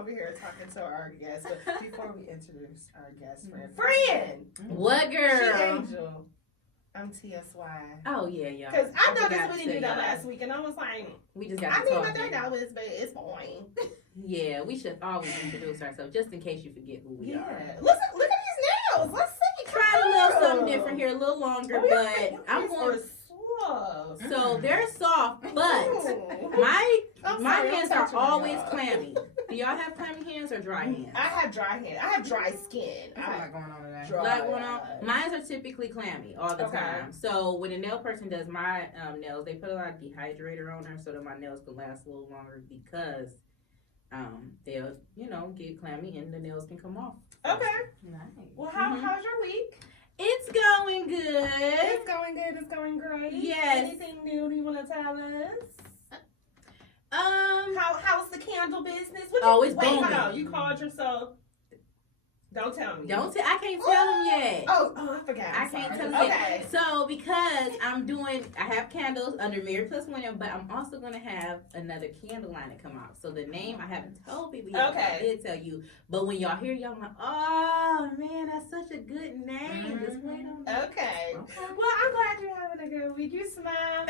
over here talking to our guest. But before we introduce our guest friend, what girl? She Angel. I'm TSY. Oh yeah, y'all. Because I noticed we didn't do that last week, and I was like, we just got. I need my $3, but it's fine. Yeah, we should always introduce ourselves just in case you forget who we are. Listen, look at these nails. Let's see. Try a little something different here, a little longer, but I'm going. So they're soft, but my hands are always clammy. Do y'all have clammy hands or dry hands? I have dry hands. I have dry skin. I got going on today. Like going on. Mine are typically clammy all the time. So when a nail person does my nails, they put a lot of dehydrator on there so that my nails can last a little longer because they'll get clammy and the nails can come off. Okay. Nice. Well, how's your week? It's going good. It's going good. It's going great. Yes. Anything new you want to tell us? How's the candle business? It's wait, booming. Hold on. You called yourself. Don't tell me. I can't tell them yet. Oh, I forgot. I can't tell them yet. So because I have candles under Married Plus Women, but I'm also going to have another candle line to come out. So the name I haven't told people yet. Okay. I did tell you. But when y'all hear y'all like, oh man, that's such a good name. Just wait on that. Okay. Well, I'm glad you're having a good week. You smile.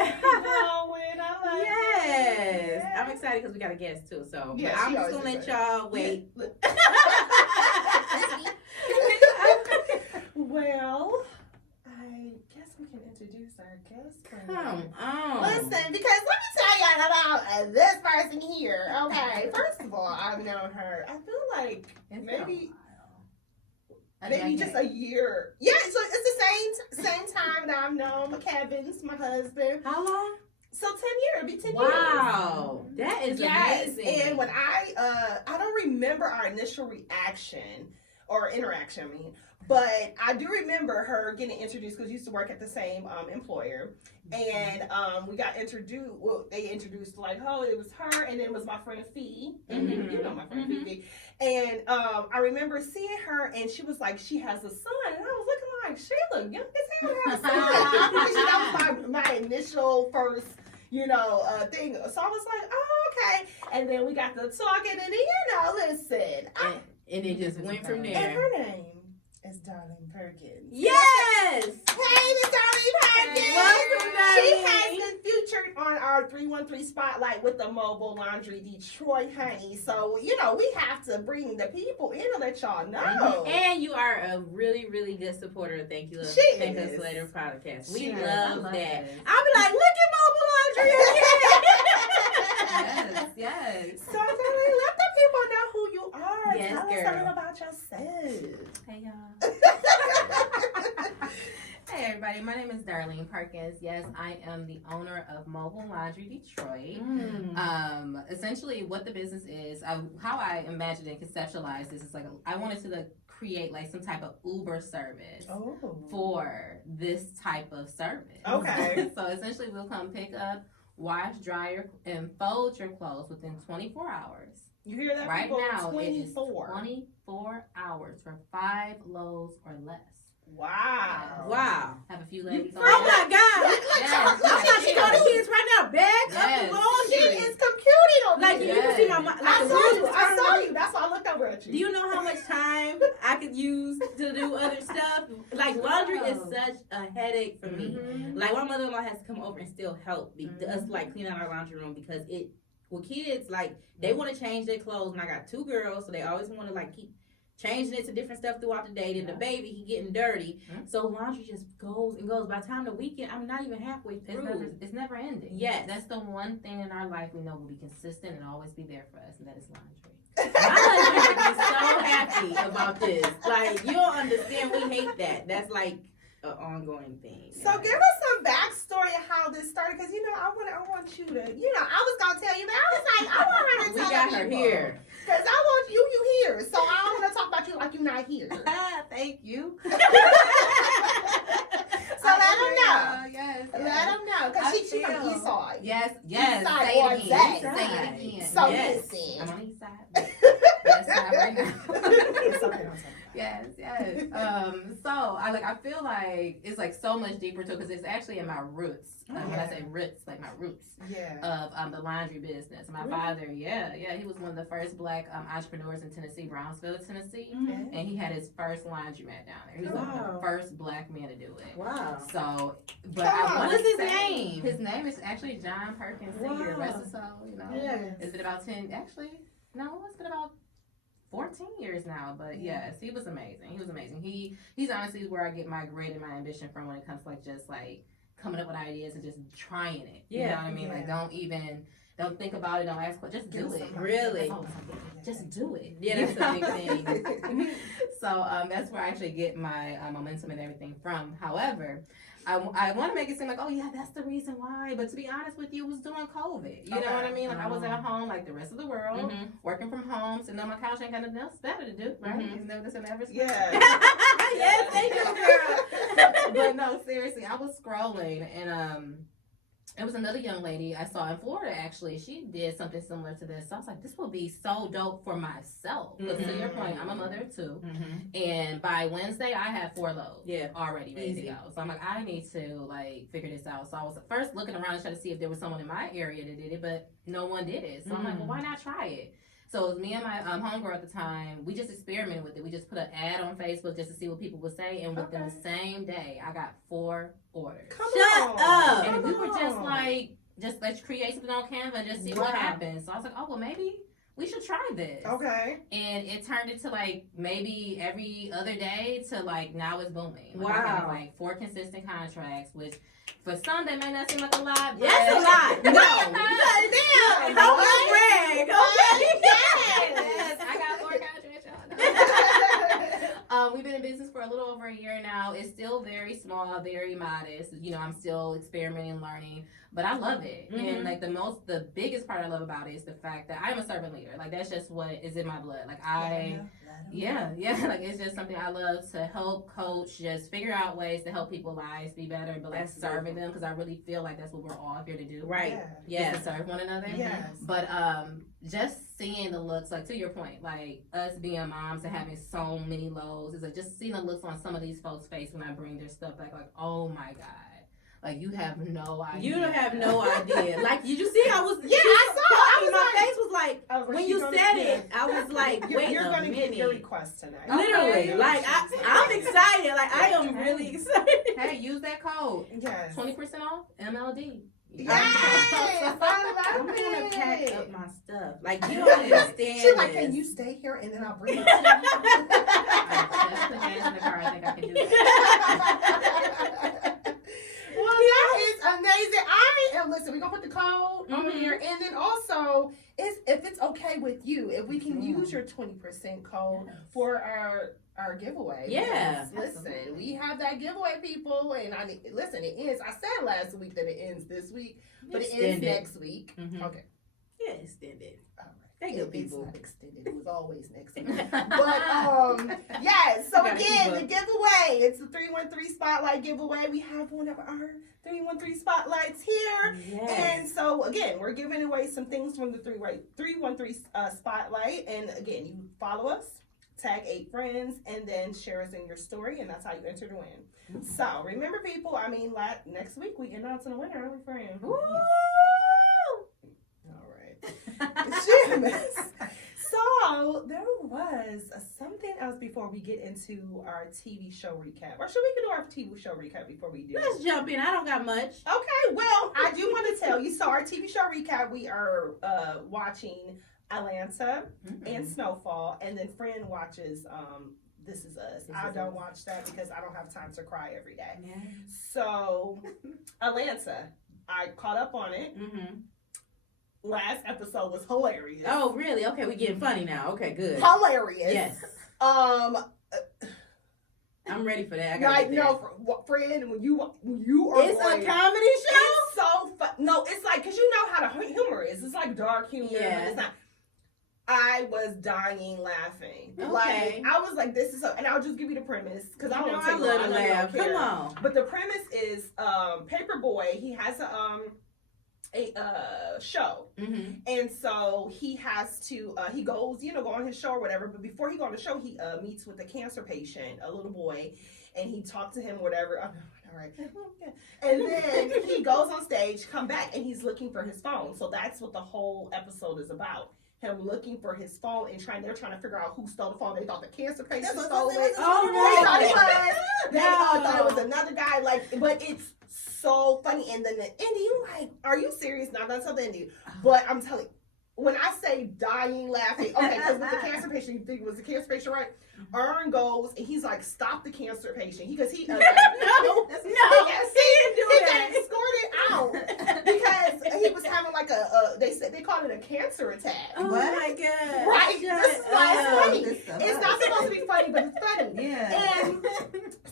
Yes. I'm excited because we got a guest too. So yeah, I'm just going to let y'all wait. Well, I guess we can introduce our guest friend. Come on. Listen, because let me tell y'all about this person here. Okay, first of all, I've known her. I feel like maybe just a year. Yeah, so it's the same time that I've known Kevin's my husband. How long? So 10 years. It'll be 10 years. Wow, that is amazing. And when I don't remember our initial reaction or interaction, but I do remember her getting introduced because we used to work at the same employer. And we got introduced, they introduced like, it was her and then it was my friend Fee. Mm-hmm. You know my friend Fee. And I remember seeing her and she was like, she has a son. And I was looking like, she look young as hell to have a son. That was my initial first, thing. So I was like, oh, okay. And then we got to talking and then, listen. And it just went from there. And her name is Darlene Perkins. Yes! Hey, Miss Darlene Perkins! Welcome, Darlene. She has been featured on our 313 Spotlight with the Mobile Laundry Detroit, honey. So, we have to bring the people in to let y'all know. And you are a really, really good supporter of Thank You Thank Us Later podcast. We love that. I'll be like, look at Mobile Laundry again. Yes. So, Darlene, let the people know who you are. Yes, Tell us girl. something about yourself. Hey, y'all. Hey, everybody. My name is Darlene Perkins. Yes, I am the owner of Mobile Laundry Detroit. Essentially, what the business is, how I imagined and conceptualized this is like, I wanted to create like some type of Uber service for this type of service. Okay. So essentially, we'll come pick up, wash, dry, and fold your clothes within 24 hours. You hear that? Right people? now, 24. it is 24 hours for 5 loads or less. Wow. Wow. Have a few ladies on Oh my God. Yes. I'm about to call the kids right now. Back up the laundry. She is computing on Like, me. you can see my mind. I saw you. That's why I looked over at you. Do you know how much time I could use to do other stuff? Like, laundry is such a headache for me. Like, my mother-in-law has to come over and still help us, like, clean out our laundry room because with kids, like, they want to change their clothes. And I got 2 girls, so they always want to, like, keep changing it to different stuff throughout the day. Then the baby, he getting dirty. So laundry just goes and goes. By the time the weekend, I'm not even halfway through. It's never ending. Yes. That's the one thing in our life we know will be consistent and always be there for us, and that is laundry. My husband would be so happy about this. Like, you don't understand. We hate that. That's like an ongoing thing. So give us some backstory of how this started, because I want you to, I was gonna tell you, but I was like, I want her to tell we got her here. Because I want you here. So I don't want to talk about you like you're not here. Thank you. So let them know. Yes. Let them know. Because she from East Side. Yes. East side Say or it again. that. Say it again. So Yes. listen. I'm on the east side. Yes, not right now. It's okay, don't say it. Yes. So I feel like it's like so much deeper too, because it's actually in my roots. When I say roots, like my roots of the laundry business. My father, he was one of the first Black entrepreneurs in Tennessee, Brownsville, Tennessee, and he had his first laundromat down there. He was the first Black man to do it. Wow. So, but What's his name? His name is actually John Perkins Sr. Rest his soul. It's been about 10. Actually, no, it's been about 14 years now, but yes, he was amazing. He's honestly where I get my grit and my ambition from when it comes to like just like coming up with ideas and just trying it. You know what I mean? Like don't think about it, don't ask questions, just do it. Really? Just do it. Yeah, that's a big thing. So that's where I actually get my momentum and everything from. However, I want to make it seem like, oh yeah, that's the reason why. But to be honest with you, it was during COVID. You know what I mean? Like I was at home like the rest of the world, working from home, sitting on my couch, ain't got nothing else better to do, right? Isn't that what this ever Yeah. Yes, thank you, girl. But no, seriously, I was scrolling and it was another young lady I saw in Florida, actually. She did something similar to this. So I was like, this will be so dope for myself. Because to your point, I'm a mother of two. And by Wednesday, I had 4 loads already ready to go. So I'm like, I need to, like, figure this out. So I was first looking around and trying to see if there was someone in my area that did it, but no one did it. So I'm like, well, why not try it? So it was me and my homegirl at the time. We just experimented with it. We just put an ad on Facebook just to see what people would say. And within the same day, I got 4 orders. Shut up. And we were just like, let's create something on Canva and just see what happens. So I was like, oh, well, maybe we should try this. Okay. And it turned into like maybe every other day to like now it's booming. Like I have like 4 consistent contracts, which for some they may not seem like a lot. But That's a lot. No. Damn. Don't brag. Okay. Yes. I got 4 contracts, y'all. We've been in business for a little over a year now. It's still very small, very modest. You know, I'm still experimenting and learning, but I love it. And like the biggest part I love about it is the fact that I'm a servant leader. Like that's just what is in my blood. Like like it's just something I love to help coach, just figure out ways to help people's lives be better, but like serving them, because I really feel like that's what we're all here to do. Right. Yeah. To serve one another. Yes. But just seeing the looks, like to your point, like us being moms and having so many lows, is like just seeing the looks on some of these folks' face when I bring their stuff back, like, oh my God. Like, you have no idea. You don't have no idea. Like, did you see? I was. Yeah, I saw. My face was like, when you said it, I was like, wait you're a going to minute. get your request tonight. Literally, Okay. like I'm excited. Like I am really excited. Hey, use that code. Yes. 20% off MLD. Yes. I'm gonna pack up my stuff. Like you don't understand. She's like, this. can you stay here and then I'll bring it to you? Just put hands in the car. I think I can do that. Well, that is amazing. Listen, we're going to put the code over here. And then also, if it's okay with you, if we can use your 20% code for our giveaway. Yeah. Listen, we have that giveaway, people. And listen, it ends. I said last week that it ends this week, but it ends next week. Okay. Yeah, extended. All right. Thank you, people. It's not extended. It was always next week. But, yes. So, again, the giveaway. It's the 313 Spotlight giveaway. We have one of our 313 Spotlights here. Yes. And so, again, we're giving away some things from the 313 Spotlight. And, again, you follow us, tag 8 friends, and then share us in your story, and that's how you enter to win. So, remember, people, next week we announce a winner, aren't we, friend? Woo! All right. So there was something else before we get into our TV show recap. Or should we do our TV show recap before we do? Let's jump in. I don't got much. Okay, well, I do want to tell you. So our TV show recap, we are watching Atlanta and Snowfall, and then Friend watches This Is Us. I don't watch that because I don't have time to cry every day. Yeah. So Atlanta, I caught up on it. Last episode was hilarious. Oh, really? Okay, we getting funny now. Okay, good. Hilarious. Yes. I'm ready for that. I gotta get there. Friend, when you are It's going, a comedy show? it's so fun. No, it's like, because you know how the humor is. It's like dark humor. Yeah. But it's not. I was dying laughing. Okay. Like, I was like, this is so, and I'll just give you the premise, because I don't want to I take love to long. I know you laugh. don't care. Come on. But the premise is, Paperboy, he has a show, and so he has to he goes go on his show or whatever. But before he go on the show, he meets with a cancer patient, a little boy, and he talked to him or whatever. All right. And then he goes on stage, come back, and he's looking for his phone. So that's what the whole episode is about. Him looking for his phone and they're trying to figure out who stole the phone. They thought the cancer patient stole it. Oh, they thought it was. They thought it was another guy. But it's so funny. And then the ending, you like, are you serious? Not gonna tell the ending. But I'm telling you, when I say dying laughing, okay, because with the cancer patient, you think it was the cancer patient, right? Ern goes and he's like, stop the cancer patient. He no, he didn't do he that. got escorted out because he was having like they called it a cancer attack. Oh my God! Right, this is why it's funny. It's not supposed to be funny, but it's funny. Yeah. And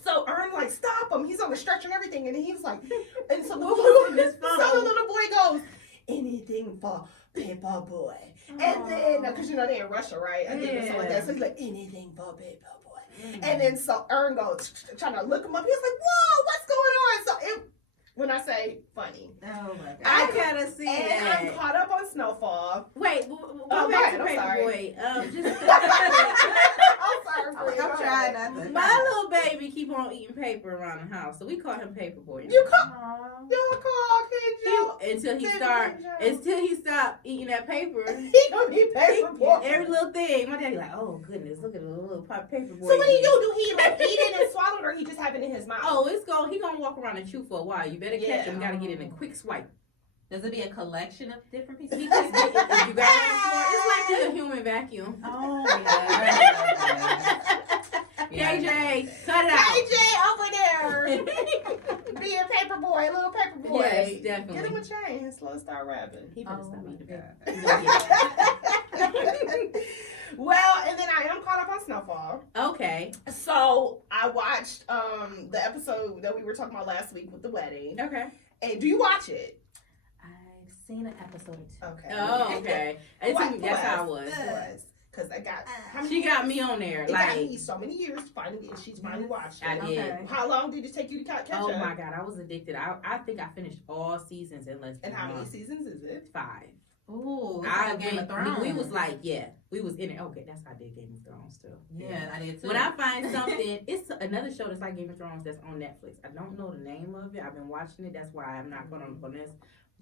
so Ern like, stop him. He's on the stretcher and everything, and he was like, and so the little boy goes, anything for paper boy. And then, because they're in Russia, right? I think it's something like that. So he's like, anything for paper boy. And then so Ern goes, trying to look him up. He was like, whoa, what's going on? So when I say funny. Oh my God. I gotta see that. I'm caught up on Snowfall. Wait, go back to Paperboy. I'm trying not to. My little baby keep on eating paper around the house, so we call him Paperboy. You call until he stop eating that paper. He gonna be Paperboy. Every little thing. My daddy like, oh goodness, look at the little Paperboy. So what do? Do he like eat it and swallow it, or he just have it in his mouth? Oh, he gonna walk around and chew for a while. You better catch him. You gotta get in a quick swipe. Does it be a collection of different pieces? If you got it's like a human vacuum. Oh yeah. KJ, cut it out. KJ over there, being Paperboy, little Paperboy. Yes, definitely. Get him a chain and slow start rapping. He better stop eating Okay. Well, and then I am caught up on Snowfall. Okay. So I watched the episode that we were talking about last week with the wedding. Okay. And do you watch it? I've seen an episode or two. Okay. Oh, okay. That's how it was. Because I got She got me on there. It like got me so many years finally, and she's finally watched it. I did. Okay. How long did it take you to catch up? Oh my God, I was addicted. I think I finished all seasons in less than And how a many month. seasons is it? 5. Ooh, it's I like Game of Thrones. We was like, we was in it. Okay, that's how I did Game of Thrones too. Yeah, I did too. When I find something, it's another show that's like Game of Thrones that's on Netflix. I don't know the name of it. I've been watching it. That's why I'm not going on this.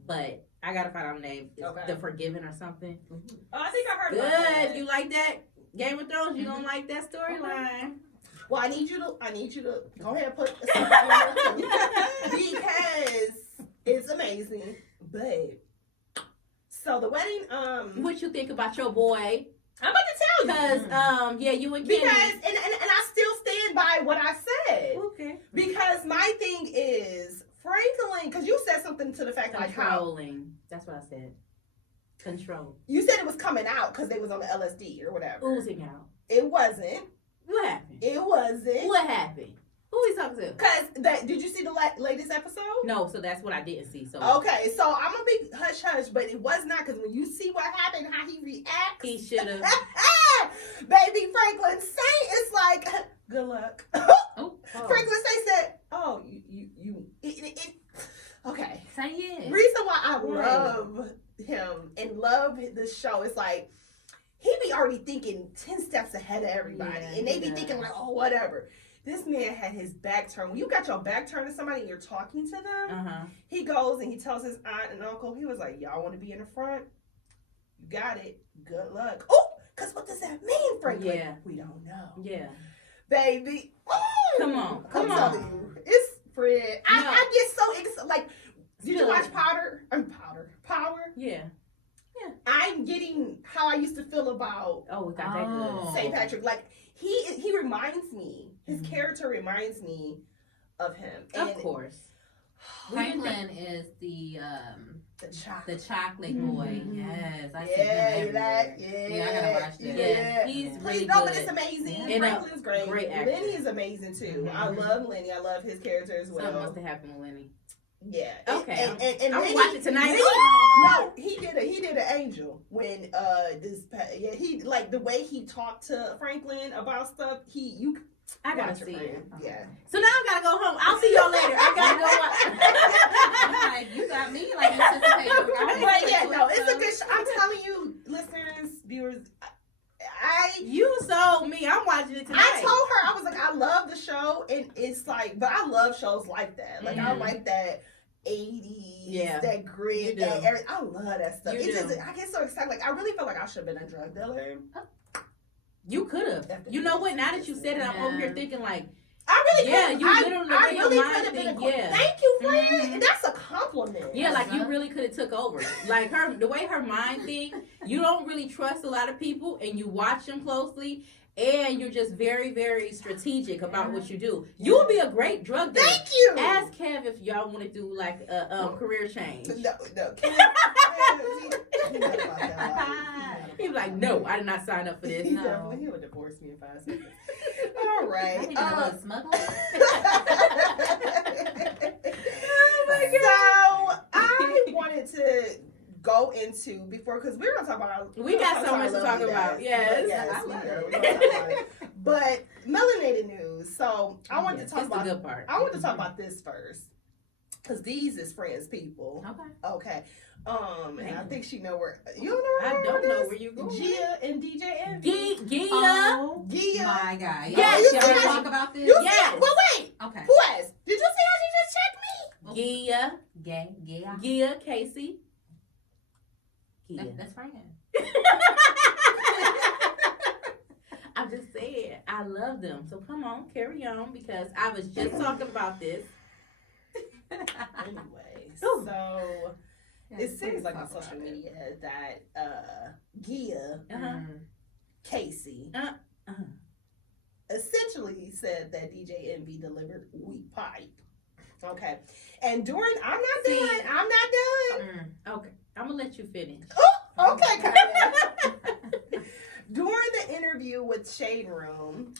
But I gotta find out the name. It's The Forgiven or something. Oh, I think I heard about that. Good. You like that Game of Thrones? You gonna like that storyline? Well, I need you to go ahead and put something on there too, because it's amazing. But so the wedding, What you think about your boy? I'm about to tell you. Because you and Kenny. Because and I still stand by what I said. Okay. Because my thing is Franklin, because you said something to the fact like how Controlling. That's what I said. Control. you said it was coming out because they was on the LSD or whatever. Oozing out. It wasn't. What happened? It wasn't. What happened? Who he talking to? Because did you see the latest episode? No, so that's what I didn't see. So Okay, so I'm gonna be hush hush, but it was not, because when you see what happened, how he reacts, he should have. baby Franklin say it's like good luck. Franklin said, "Oh, you." Okay. Say it. Reason why I love him and love this show is like he be already thinking 10 steps ahead of everybody, and they be thinking like, oh, whatever. This man had his back turned. When you got your back turned to somebody and you're talking to them, he goes and he tells his aunt and uncle, he was like, y'all want to be in the front? You got it. Good luck. Oh, because what does that mean, Franklin? Yeah. We don't know. Yeah. Baby. Ooh, Come on. I'm telling you. It's Fred. No. I get so excited. Like, did you watch Power? Power? Yeah. I'm getting how I used to feel about Oh, it got that good. St. Patrick. Like, he reminds me, his character reminds me of him. And Of course. Franklin is the chocolate boy. Yes, I see him everywhere. Yeah, I gotta watch that. Yeah, he's really No, good. but it's amazing. And Franklin's great. great actor. Lenny is amazing too. I love Lenny. I love his character as well. Something must have happened with Lenny. Yeah. Okay. And I'm Lenny, watching tonight. No, he did an angel when he like the way he talked to Franklin about stuff. I gotta watch your see it. friend. Yeah. So now I gotta go home. I'll see y'all later. I gotta go watch. Like, you got me like anticipating. But yeah, no, it's a good show. I'm telling you, listeners, viewers, You sold me. I'm watching it tonight. I told her, I was like, I love the show, and it's like, but I love shows like that. Like, I like that 80s, that grit, that everything. I love that stuff. I get so excited. Like, I really feel like I should have been a drug dealer. You could have. You know what? Now that you said it, I'm over here thinking like, I really could. You literally I really could have been. Thank you, friend. And that's a compliment. Yeah, like you really could have took over. Like the way her mind thinks, you don't really trust a lot of people, and you watch them closely, and you're just very, very strategic about what you do. You will be a great drug dealer. Thank you. Ask Kev if y'all want to do like a career change. No. He was like, no, I did not sign up for this. No. He would divorce me in 5 seconds. All right. Smuggler. Oh my God. So I wanted to go into because we're gonna talk about. We got so much to talk about. Yes, we do. But melanated news. So I wanted to talk about the good part. I want to talk about this first because these is friends people. Okay. And I think she know where you don't know. I don't know where you going. Gia and DJ Envy. Gia. Oh, Gia. My God. Yes. Y'all want to talk about this? Yes. Well, wait. Okay. Who asked? Did you see how she just checked me? Gia. Casey. That's fine. I'm just saying, I love them. So come on, carry on, because I was just talking about this. Anyway, so it seems like on social media that Gia Casey essentially said that DJ Envy delivered weak pipe. Okay, and during I'm not done. Okay, I'm gonna let you finish. Oh, okay, Kyle. During the interview with Shade Room,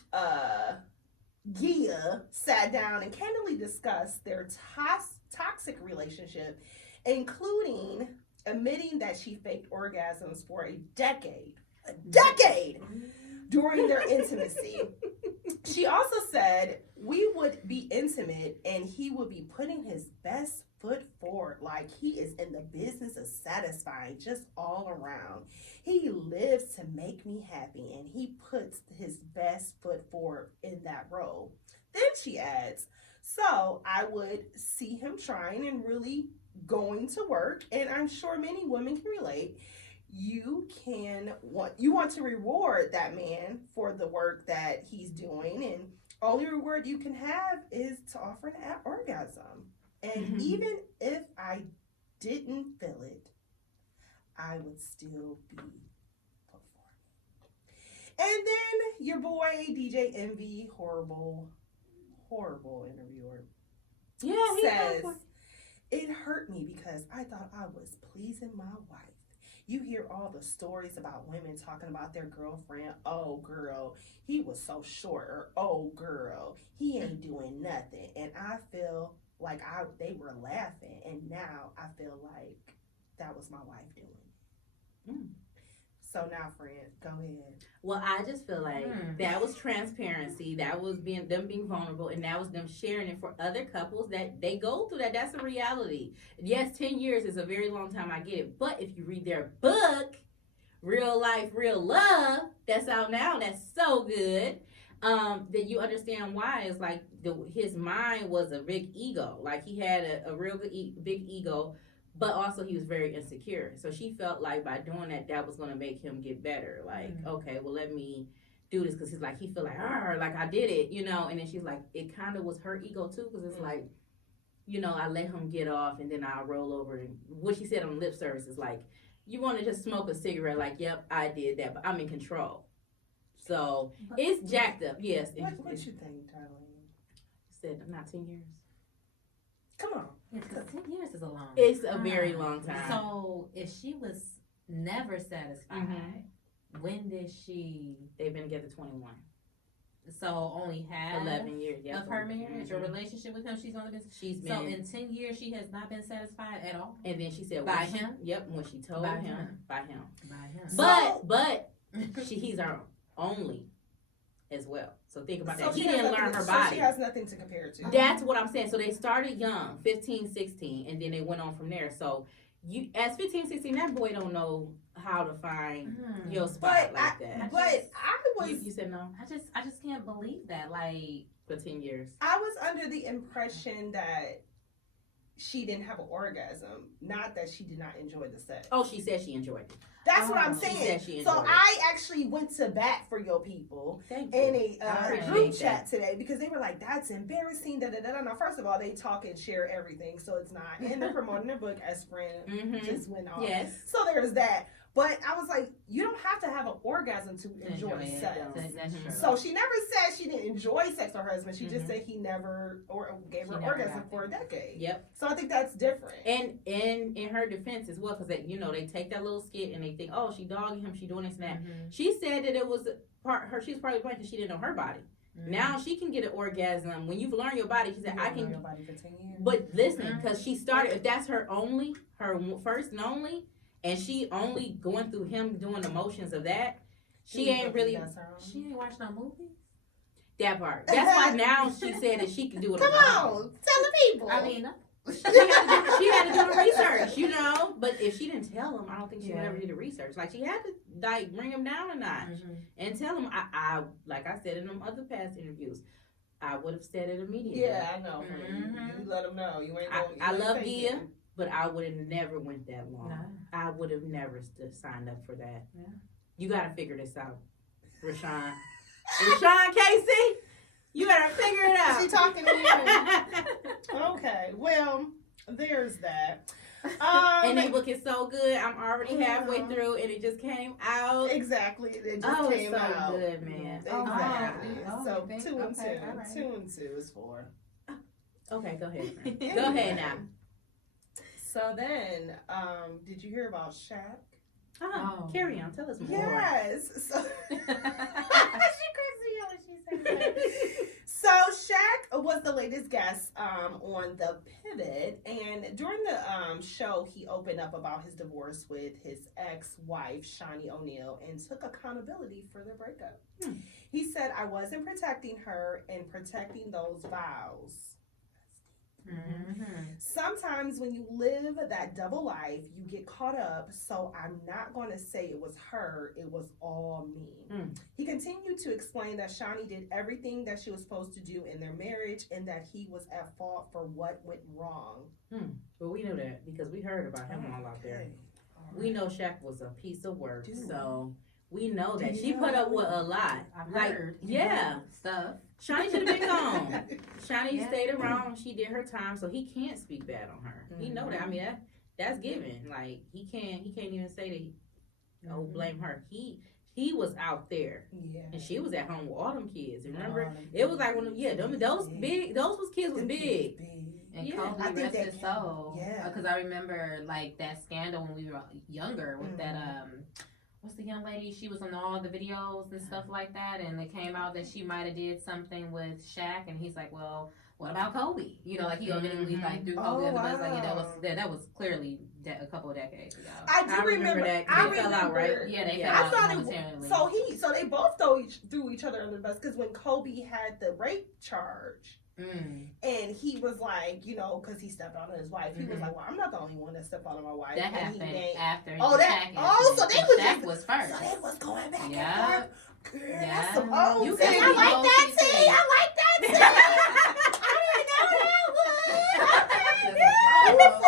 Gia sat down and candidly discussed their toxic relationship, including admitting that she faked orgasms for a decade during their intimacy. She also said we would be intimate and he would be putting his best foot forward, like he is in the business of satisfying just all around. He lives to make me happy and he puts his best foot forward in that role. Then she adds, so I would see him trying and really going to work, and I'm sure many women can relate. You want to reward that man for the work that he's doing, and only reward you can have is to offer an orgasm. And even if I didn't feel it, I would still be performing. And then your boy DJ Envy, horrible interviewer, says, it hurt me because I thought I was pleasing my wife. You hear all the stories about women talking about their girlfriend. Oh, girl, he was so short. Or, oh, girl, he ain't doing nothing. And I feel like they were laughing. And now I feel like that was my wife doing it. So now, friend, go ahead. Well, I just feel like that was transparency. That was them being vulnerable. And that was them sharing it for other couples that they go through that. That's a reality. Yes, 10 years is a very long time. I get it. But if you read their book, Real Life, Real Love, that's out now. That's so good. That you understand why. It's like his mind was a big ego. Like he had a real big ego. But also he was very insecure. So she felt like by doing that was going to make him get better. Like, okay, well, let me do this. Because he's like, he feel like I did it, you know. And then she's like, it kind of was her ego too. Because it's like, you know, I let him get off and then I'll roll over. And what she said on lip service is like, you want to just smoke a cigarette. Like, yep, I did that. But I'm in control. So it's jacked up. Yes. What you think, Darlene? Said not 10 years. Come on. Because 10 years is a long time. It's a very long time. So if she was never satisfied, when did she... They've been together 21. So only half 11 years of her marriage or relationship with him, she's only been... She's been... So in 10 years, she has not been satisfied at all? And then she said... By him? Yep, when she told him. By him. By him. But he's our only as well. So think about So that. He she has didn't learn nothing- her so body. she has nothing to compare to. That's what I'm saying. So they started young, 15, 16, and then they went on from there. So you, as 15, 16, that boy don't know how to find your spot like that. But I was. You said no I just can't believe that. Like, for 10 years. I was under the impression that she didn't have an orgasm, not that she did not enjoy the sex. Oh, she said she enjoyed it. That's what I'm She saying. said she So enjoyed it. I actually went to bat for your people Thank you. in I a appreciate group that. chat today because they were like, "That's embarrassing." Da da da. Now, first of all, they talk and share everything, so it's not. And they're promoting their book as friend just went off. Yes. So there's that. But I was like, you don't have to have an orgasm to enjoy it. sex. That's true. So she never said she didn't enjoy sex with her husband. She just said he never gave her an orgasm for a decade. Yep. So I think that's different. And in her defense as well, because they, they take that little skit and they think, oh, she dogging him, she doing this and that. She said that it was she was probably playing because she didn't know her body. Now she can get an orgasm when you've learned your body. She said, I can. Your body for 10 years. But listen, because she started. If that's her first and only, and she only going through him doing the motions of that, she ain't really. She ain't watched no movies. That part. That's why now she said that she can do it. Come on, tell the people. I mean, she had to do the research, But if she didn't tell him, I don't think she would ever do the research. Like she had to bring him down a notch and tell him. I like I said in them other past interviews, I would have said it immediately. Yeah, I know. You let them know. You ain't going. I love Gia, but I would have never went that long. No. I would have never signed up for that. Yeah. You got to figure this out, Rashawn. Rashawn Casey, you better figure it out. She talking to you. Okay, well, there's that. And that book is so good. I'm already halfway through, and it just came out. Exactly, it just came it's so out. good, man. Exactly. Oh, So okay. 2 and 2. Okay, all right. 2 and 2 is 4. Okay, go ahead. Friend. Go ahead now. So then, did you hear about Shaq? Carry on. Tell us more. Yes. So She cracks me up when she says that. So Shaq was the latest guest on The Pivot, and during the show, he opened up about his divorce with his ex-wife, Shawnee O'Neal, and took accountability for their breakup. He said, "I wasn't protecting her and protecting those vows." Sometimes when you live that double life, you get caught up. So I'm not going to say it was her. It was all me. He continued to explain that Shawnee did everything that she was supposed to do in their marriage and that he was at fault for what went wrong. Well, we know that because we heard about him all out there. We know Shaq was a piece of work. So we know that. She put up with a lot. I've like, heard stuff. Shawnee should have been gone. Shawnee stayed around. She did her time, so he can't speak bad on her. He know that. I mean, that's given. Like he can't even say that. Blame her. He was out there, and she was at home with all them kids. And remember, it was like those kids was big. And Kobe rest his soul. Because I remember like that scandal when we were younger with that what's the young lady? She was on all the videos and stuff like that, and it came out that she might have did something with Shaq, and he's like, well, what about Kobe? Like he immediately like threw Kobe under the bus. Like that was clearly a couple of decades ago. I do remember that. They fell out, right? Yeah, they fell out momentarily. So they both threw each other under the bus because when Kobe had the rape charge. And he was like, because he stepped out on his wife, he was like, well, I'm not the only one that stepped out on my wife. That happened after. So they was Shaq was first. So they was going back and forth. Girl, that's some old. You I like that scene. I like that scene. I didn't know that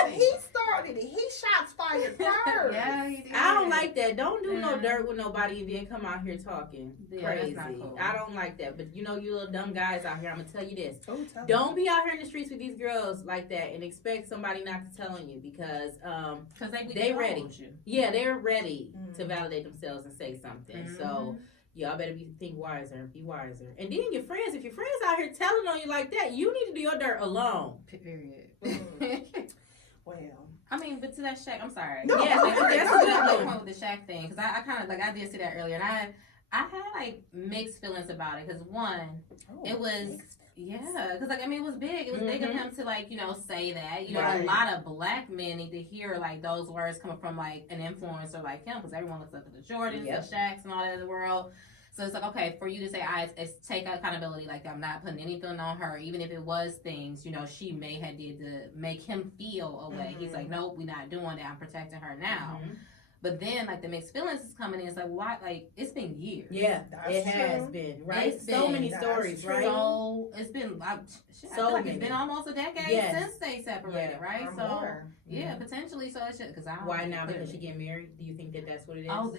one. He started it. He shots fired first. Yeah, he did. I don't like that. Don't do no dirt with nobody and then come out here talking crazy. That's not cool. I don't like that. But you little dumb guys out here, I'm gonna tell you this. Don't be out here in the streets with these girls like that and expect somebody not to tell on you because they ready. Yeah, they're ready to validate themselves and say something. So y'all better be wiser. And then your friends, if your friends out here telling on you like that, you need to do your dirt alone. Period. Well, I mean, but to that Shaq, I'm sorry. No, that's a good point with the Shaq thing because I kind of I did say that earlier, and I had like mixed feelings about it because one, it was. Yeah, because it was big. It was big of him to say that. A lot of black men need to hear those words coming from an influencer like him because everyone looks up to the Jordans, the Shaqs, and all that in the world. So it's like, okay, for you to say, it's take accountability, like I'm not putting anything on her, even if it was things, you know, she may have did to make him feel a way. He's like, nope, we're not doing that. I'm protecting her now. But then, like, the mixed feelings is coming in. It's like, why? Like, it's been years. Yeah, it has been, right? It's so been, many stories, right? So, it's been, I feel like it's been almost a decade since they separated, right? Or so, more. yeah, potentially. So, it's just, because I don't Why know, now? clearly. Because she get married? Do you think that that's what it is? Oh,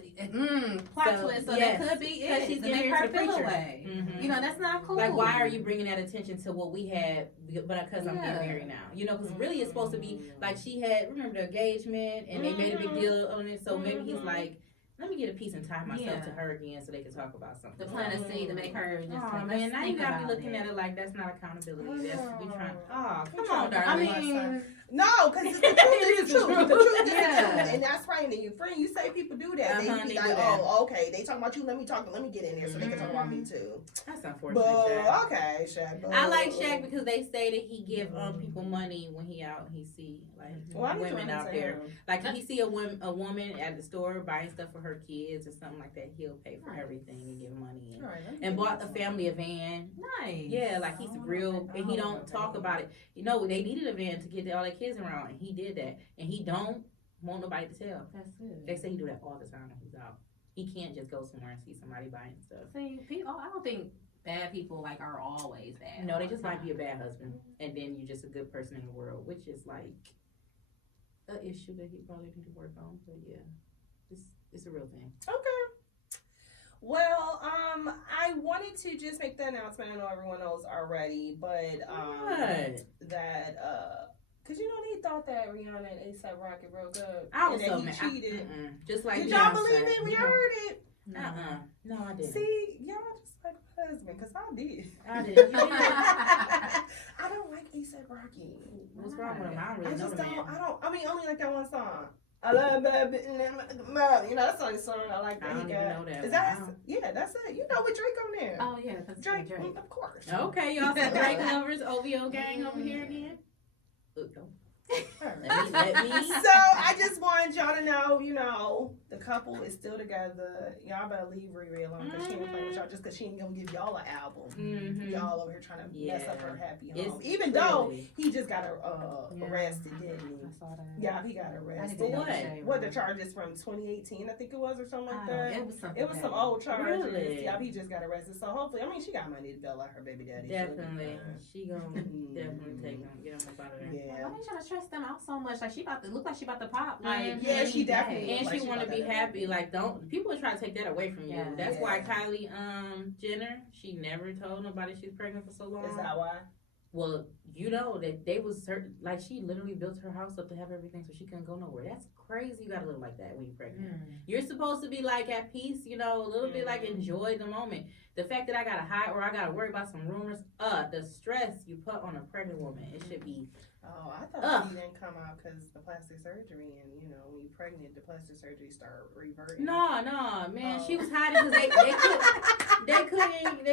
plot twist. So, that could be it. She's To make getting her married to feel the away. preacher. You know, that's not cool. Like, why are you bringing that attention to what we had, but because I'm getting married now? You know, because really it's supposed to be, like, she had, remember the engagement, and they made a big deal on it, so maybe he's like, let me get a piece and tie myself to her again so they can talk about something. To plant a seed to make her just oh, like, man, now you think gotta be about looking at it like that's not accountability. That's we trying. Oh, Come on, darling. I mean, no, because it's the truth. It's the truth. The truth is Yeah. the truth, and that's right. And you, friend, you say people do that. They be they like, do that. oh, okay, they talking about you. Let me get in there so they can talk about me too. That's unfortunate. But Shaq. okay, Shaq. I like Shaq because they say that he give people money when he out and he see like women out there. Like if he see a woman at the store buying stuff for her kids or something like that, he'll pay for everything and give money and bought the family a van. Nice. Yeah, like he's real and he don't talk about it. You know, they needed a van to get all their kids around and he did that. And he don't want nobody to tell. That's good. They say he do that all the time when he's out. He can't just go somewhere and see somebody buying stuff. See, people, I don't think bad people like are always bad. No, they just might be a bad husband, and then you're just a good person in the world, which is like an issue that he probably need to work on. But yeah, it's a real thing. Okay. Well, I wanted to just make the announcement. I know everyone knows already, but that cause you know they thought that Rihanna and A$AP Rocky broke up. I was and so that mad. he cheated. Just like did y'all Beyonce. believe it? We heard it. No, I didn't. See, y'all just like my husband, cause I did. I didn't. I don't like A$AP Rocky. What's wrong with him? I don't really know just the don't. man. I don't. I mean, only like that one song. I love baby, you know that's the only song I like that I don't he even got. know that. Is that? Yeah, that's it. You know with Drake on there. Oh yeah, because Drake, of course. Okay, y'all some Drake lovers, OVO gang over here again. Let me. So I just wanted y'all to know, you know, the couple is still together. Y'all better leave Riri alone because she ain't playing with y'all just because she ain't gonna give y'all an album. Y'all over here trying to mess up her happy home. Even though he just got arrested, didn't he? I saw that. Yeah, he got arrested. For what? What the charges from 2018, I think it was, or something like that. It was something. It was some old charges. Really? Yeah, he just got arrested. So hopefully, I mean, she got money to bail out her baby daddy. Definitely, she gonna definitely take him, get him up out of there. Yeah. Why they trying to stress them out so much? Like she about to look like she about to pop. Like Yeah, she definitely. And Like she she want to about be that. happy. Like, don't people are trying to take that away from you. Yeah. That's Yeah. why Kylie Jenner, she never told nobody she was pregnant for so long. Is that why? Well, you know that they was certain. Like she literally built her house up to have everything, so she couldn't go nowhere. That's crazy. You gotta live like that when you're pregnant. You're supposed to be like at peace, you know, a little bit like enjoy the moment. The fact that I gotta hide or I gotta worry about some rumors, the stress you put on a pregnant woman, it should be. Oh, I thought she didn't come out because the plastic surgery, and you know, when you're pregnant, the plastic surgery start reverting. No, man, she was hiding because they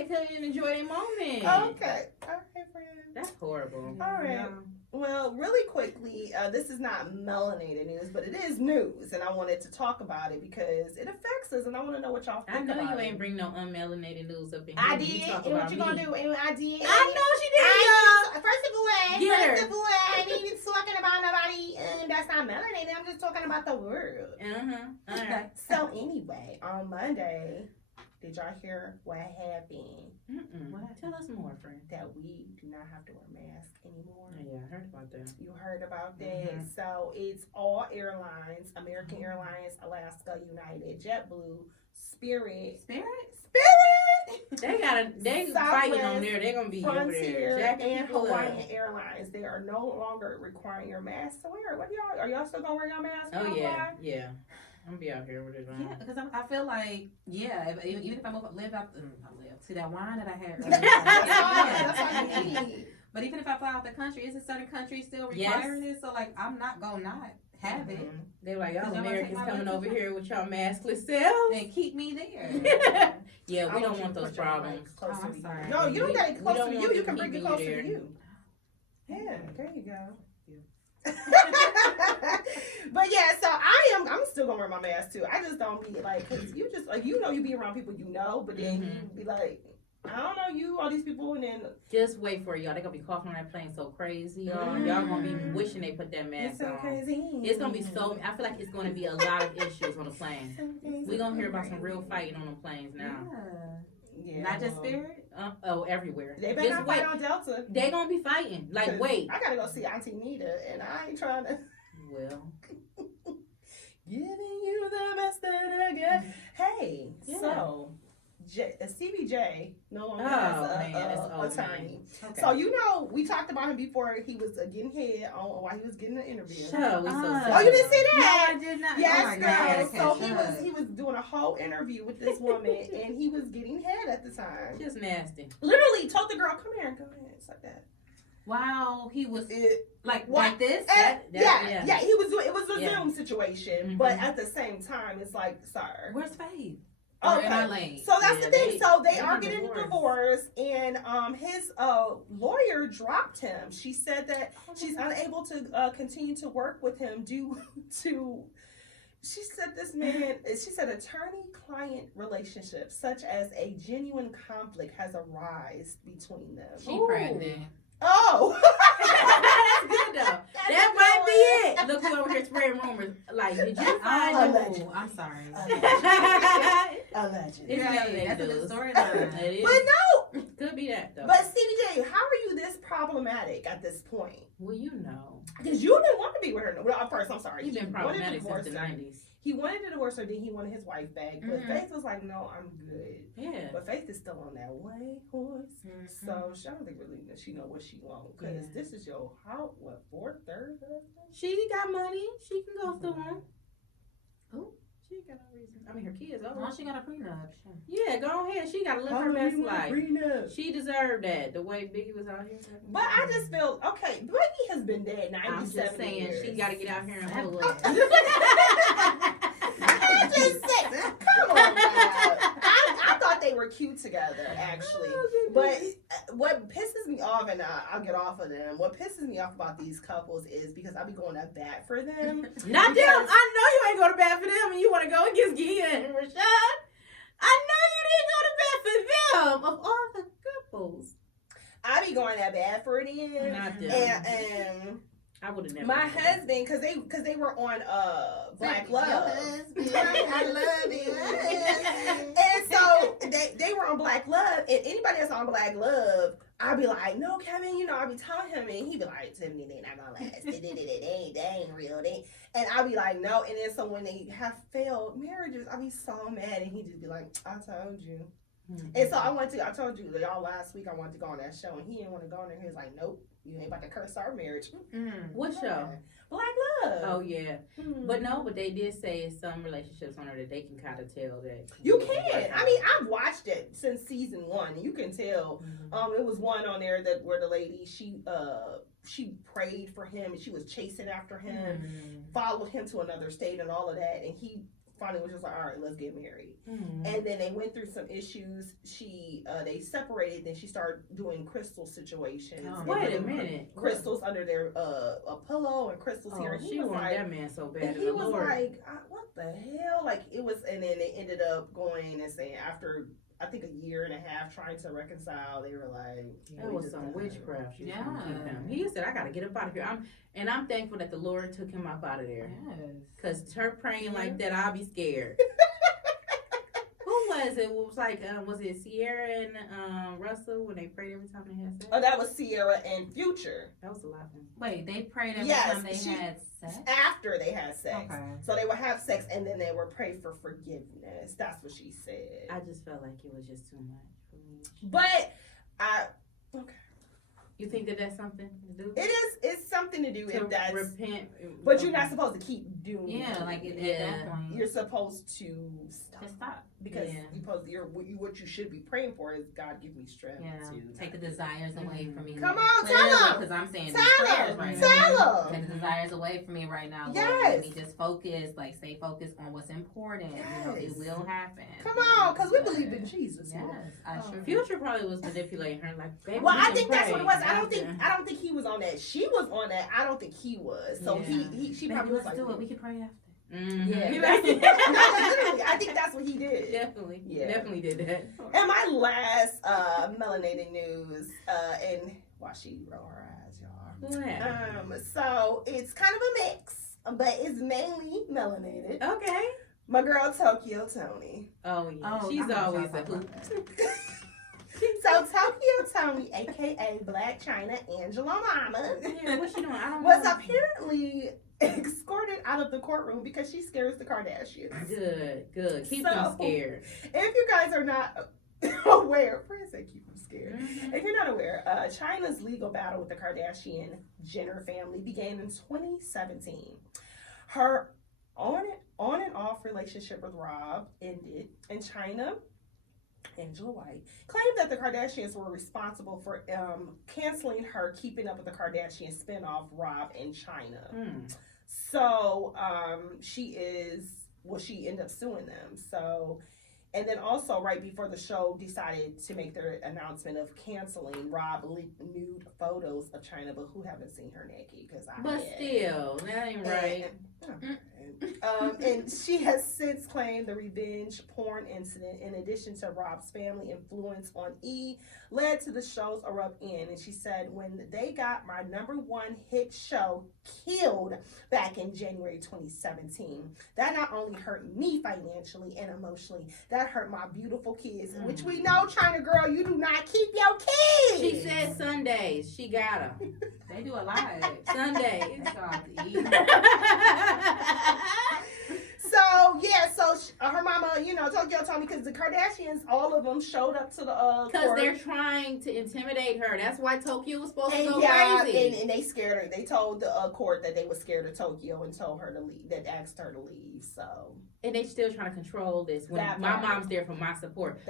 couldn't enjoy their moment. Okay, friend. That's horrible. All right. Yeah. Well, really quickly, this is not melanated news, but it is news, and I wanted to talk about it because it affects us, and I want to know what y'all think I know about you it. ain't bring no unmelanated news up in here. I did. You talk And what about you me. gonna do? And I did. I know she did. First of all, Get her. I ain't even talking about nobody that's not melanated. I'm just talking about the world. All right. So anyway, on Monday, did y'all hear what happened? Tell us more, friend. That we do not have to wear masks anymore. Yeah, I heard about that. You heard about that? So it's all airlines: American Airlines, Alaska, United, JetBlue, Spirit. They fighting on there. They're gonna be over Frontier there. and Hawaiian Airlines. They are no longer requiring your mask to wear. What y'all? Are y'all still gonna wear your mask? Oh yeah. I'm gonna be out here with it on. Yeah, because I feel like even if I live out, see that wine that I had. That's all you need. But even if I fly out the country, isn't certain countries still requiring it? So like, I'm not gonna not have it. They're like, y'all Y'all wanna Americans take my coming business? over here with y'all maskless selves. And keep me there. Yeah, we I don't you want to those put your problems. mic closer I'm to you. sorry. No, you don't got it We closer don't to want you. You them can bring it keeping you closer there. to you. Yeah, there you go. But yeah, so I'm still gonna wear my mask too. I just don't be like, cause you just like, you know, you be around people you know, but then you be like, I don't know you, all these people, and then just wait for it, y'all. They gonna be coughing on that plane so crazy, y'all. Y'all gonna be wishing they put that mask it's so on. crazy. It's gonna be so. I feel like it's gonna be a lot of issues on the plane. We gonna hear about some real fighting on the planes now. Yeah, Not just Spirit. Everywhere. They better just not wait. fight on Delta. They gonna be fighting. Like, wait. I gotta go see Auntie Nita, and I ain't trying to. Well, Giving you the best that I got. Hey, Yeah. so CBJ no longer Oh, man, has that's an old, attorney. okay. So you know, we talked about him before. He was getting head on while he was getting an interview. Shut up, we so sad. Oh, you didn't see No, that? I did not. Yes, oh my God, girl. So okay, he was doing a whole interview with this woman, and he was getting head at the time. Just nasty. Literally told the girl, "Come here and go ahead." It's like that. Wow, he was It, like this. yeah. He was doing. It was a Yeah. Zoom situation, Mhm. but at the same time, it's like, sir. Where's Faith? Okay. In our lane. So that's Yeah, the thing. So they are getting getting divorced, and his lawyer dropped him. She said that she's unable to continue to work with him due to. She said this man. She said attorney-client relationship, such as a genuine conflict, has arisen between them. She pregnant. Oh. That's good though. That might be it. Look who over here spreading rumors. Like, did you find Allegedly. Oh, I'm sorry. Allegedly. It's Right, nothing that's a to good do. storyline. It is. But no. Could be that though. But CBJ, how are you this problematic at this point? Well, you know, Because you didn't want to be with her. Well, first, I'm sorry. he's been He wanted problematic to divorce since the her. '90s. He wanted to divorce her, then he wanted his wife back. But Mhm. Faith was like, no, I'm good. Yeah. But Faith is still on that white horse. Mhm. So I don't think really that she know what she wants. Because Yeah. this is your fourth, third? She got money. She can go through them. Who? She got no reason. I mean, her kids. Oh, she got a prenup. Yeah, go ahead. She got to live How her long best you want life. prenup? She deserved that. The way Biggie was out here. But I just feel, okay, Biggie has been dead 97 I'm just saying, years. she got to get out here and hold I'm up. I'm just saying, come on, now. I thought they were cute together, actually. But what pisses me off, and I'll get off of them, what pisses me off about these couples is because I be going to bat for them. Not them. Because- I know you ain't go to bat for them, and you want to go against Gia and Rashad. I know you didn't go to bat for them of all the couples. I be going that bad for them. Not them. And I would have never. my done that. husband, because they were on Black Love. I love you. And so they were on Black Love, and anybody that's on Black Love, I'd be like, no, Kevin, you know, I'd be telling him, and he'd be like, Tiffany, they not gonna last. They ain't real. And I'd be like, no. And then so when they have failed marriages, I'd be so mad, and he'd just be like, I told you. Mhm. And so I told you, y'all last week, I wanted to go on that show, and he didn't want to go on there. He was like, nope, you ain't about to curse our marriage. What show? Black Love. Oh yeah, Mhm. but no, but they did say some relationships on there that they can kind of tell that You can. I mean, I've watched it since season 1, and you can tell. Mhm. It was one on there that where the lady she prayed for him, and she was chasing after him, Mhm. followed him to another state, and all of that, and he finally was just like, all right, let's get married. Mhm. And then they went through some issues. They separated. Then she started doing crystal situations. Oh, and Wait a putting minute. crystals under their a pillow and crystals Oh, here. And he she was wanted like, that man so bad. and in he the was Lord. like, what the hell? Like it was, and then they ended up going and saying after I think a year and a half trying to reconcile, they were like, That was some witchcraft. She was gonna keep Yeah. him. He said, "I gotta get up out of here." I'm thankful that the Lord took him up out of there. Yes. Cause her praying like that, I'll be scared. Who was it? It was like, was it Sierra and Russell when they prayed every time they had sex? Oh, that was Sierra and Future. That was a lot of them. Wait, they prayed every Yes, time they she- had sex? After they had sex. Okay. So they would have sex and then they would pray for forgiveness. That's what she said. I just felt like it was just too much for me. But You think that that's something to do? it's something to do to if that's repent. but you're not supposed to keep doing Yeah, it. like at Yeah. that point. You're supposed to stop. Just stop. Because Yeah. what you should be praying for is God give me strength Yeah. to Take the desires away from me. Come on, tell 'em. Because I'm saying these Tell prayers them. right Tell now. them. Take the desires away from me right now. Lord. Yes. Let me just focus, like stay focused on what's important. You know, it Yes. will happen. Come on, because we believe in Jesus. Yes, I sure do. Future probably was manipulating her, like, baby, Well, we I can think that's pray. what it was. I don't think he was on that. She was on that. I don't think he was. So she probably was like, do it. We can pray after. Mm-hmm. Yeah. He No, literally, I think that's what he did. Definitely did that. And my last melanated news, and while she roll her eyes, y'all. So it's kind of a mix, but it's mainly melanated. Okay. My girl Tokyo Tony. Oh yeah. She's always a hoot. So Tokyo Tony, aka Black China Angela Mama, Yeah, what's she doing? I don't was know. apparently escorted out of the courtroom because she scares the Kardashians. Good. Keep them scared. If you guys are not aware, Prince said keep them scared. Mm-hmm. If you're not aware, China's legal battle with the Kardashian Jenner family began in 2017. Her on and off relationship with Rob ended, and China, Angela White, claimed that the Kardashians were responsible for canceling her Keeping Up with the Kardashians spinoff, Rob and China. So she ended up suing them. So, and then also right before the show decided to make their announcement of canceling, Rob leaked nude photos of China, but who haven't seen her naked? Still, that ain't right. And she has since claimed the revenge porn incident, in addition to Rob's family influence on E, led to the show's erupt end. And she said, when they got my #1 hit show killed back in January 2017, that not only hurt me financially and emotionally, that hurt my beautiful kids, which we know, China girl, you do not keep your kids. She said Sundays. She got them. They do a lot. Sundays. So her mama, Tokyo told me because the Kardashians, all of them showed up to the because court. they're trying to intimidate her. That's why Tokyo was supposed to go crazy. And they scared her. They told the court that they were scared of Tokyo and told her to leave. That asked her to leave. So. And they still trying to control this when my mom's there for my support. If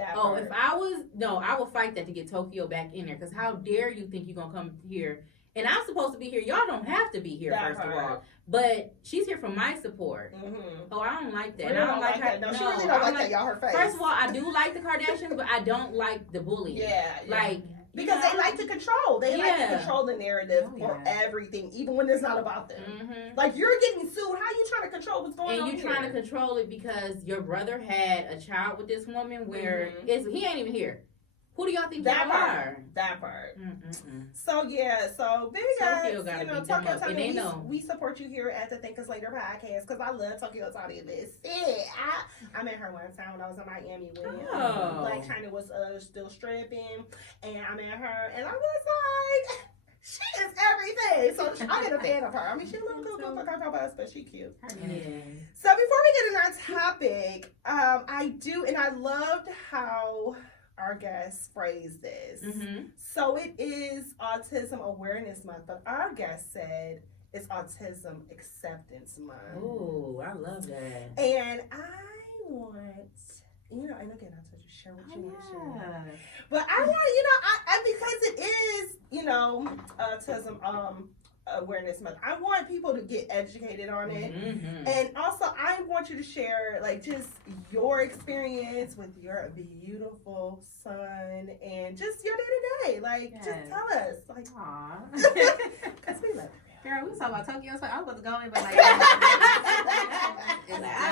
I would fight that to get Tokyo back in there. Because how dare you think you're going to come here? And I'm supposed to be here. Y'all don't have to be here, first of all. But she's here for my support. Mm-hmm. Oh, I don't like that. Really don't like that. No, she really don't like that. Y'all her face. First of all, I do like the Kardashians, but I don't like the bullying. Yeah. Because they like to control. They like to control the narrative for everything, even when it's not about them. Mm-hmm. Like, you're getting sued. How you trying to control what's going on? And you're trying to control it because your brother had a child with this woman where he ain't even here. Who do y'all think y'all are? That part. Mm-mm-mm. So big guys, Tokyo Tony, we support you here at the Thinkers Later podcast because I love Tokyo Tony. I met her one time when I was in Miami when Black China was still stripping, and I met her, and I was like, she is everything. So I get a fan of her. I mean, she a little cuckoo for Cocoa Bus, but she cute. Yeah. So before we get in our topic, I loved how our guest phrased this. Mm-hmm. So it is Autism Awareness Month, but our guest said it's Autism Acceptance Month. Ooh, I love that. And I want, and again, I told you, share what you want to share. But I want, because it is, Autism Awareness Month, I want people to get educated on it. Mm-hmm. And also, I want you to share, just your experience with your beautiful son and just your day-to-day. Just tell us. Aww. Because we love you. Girl, we was talking about Tokyo, so I was about to go in, but I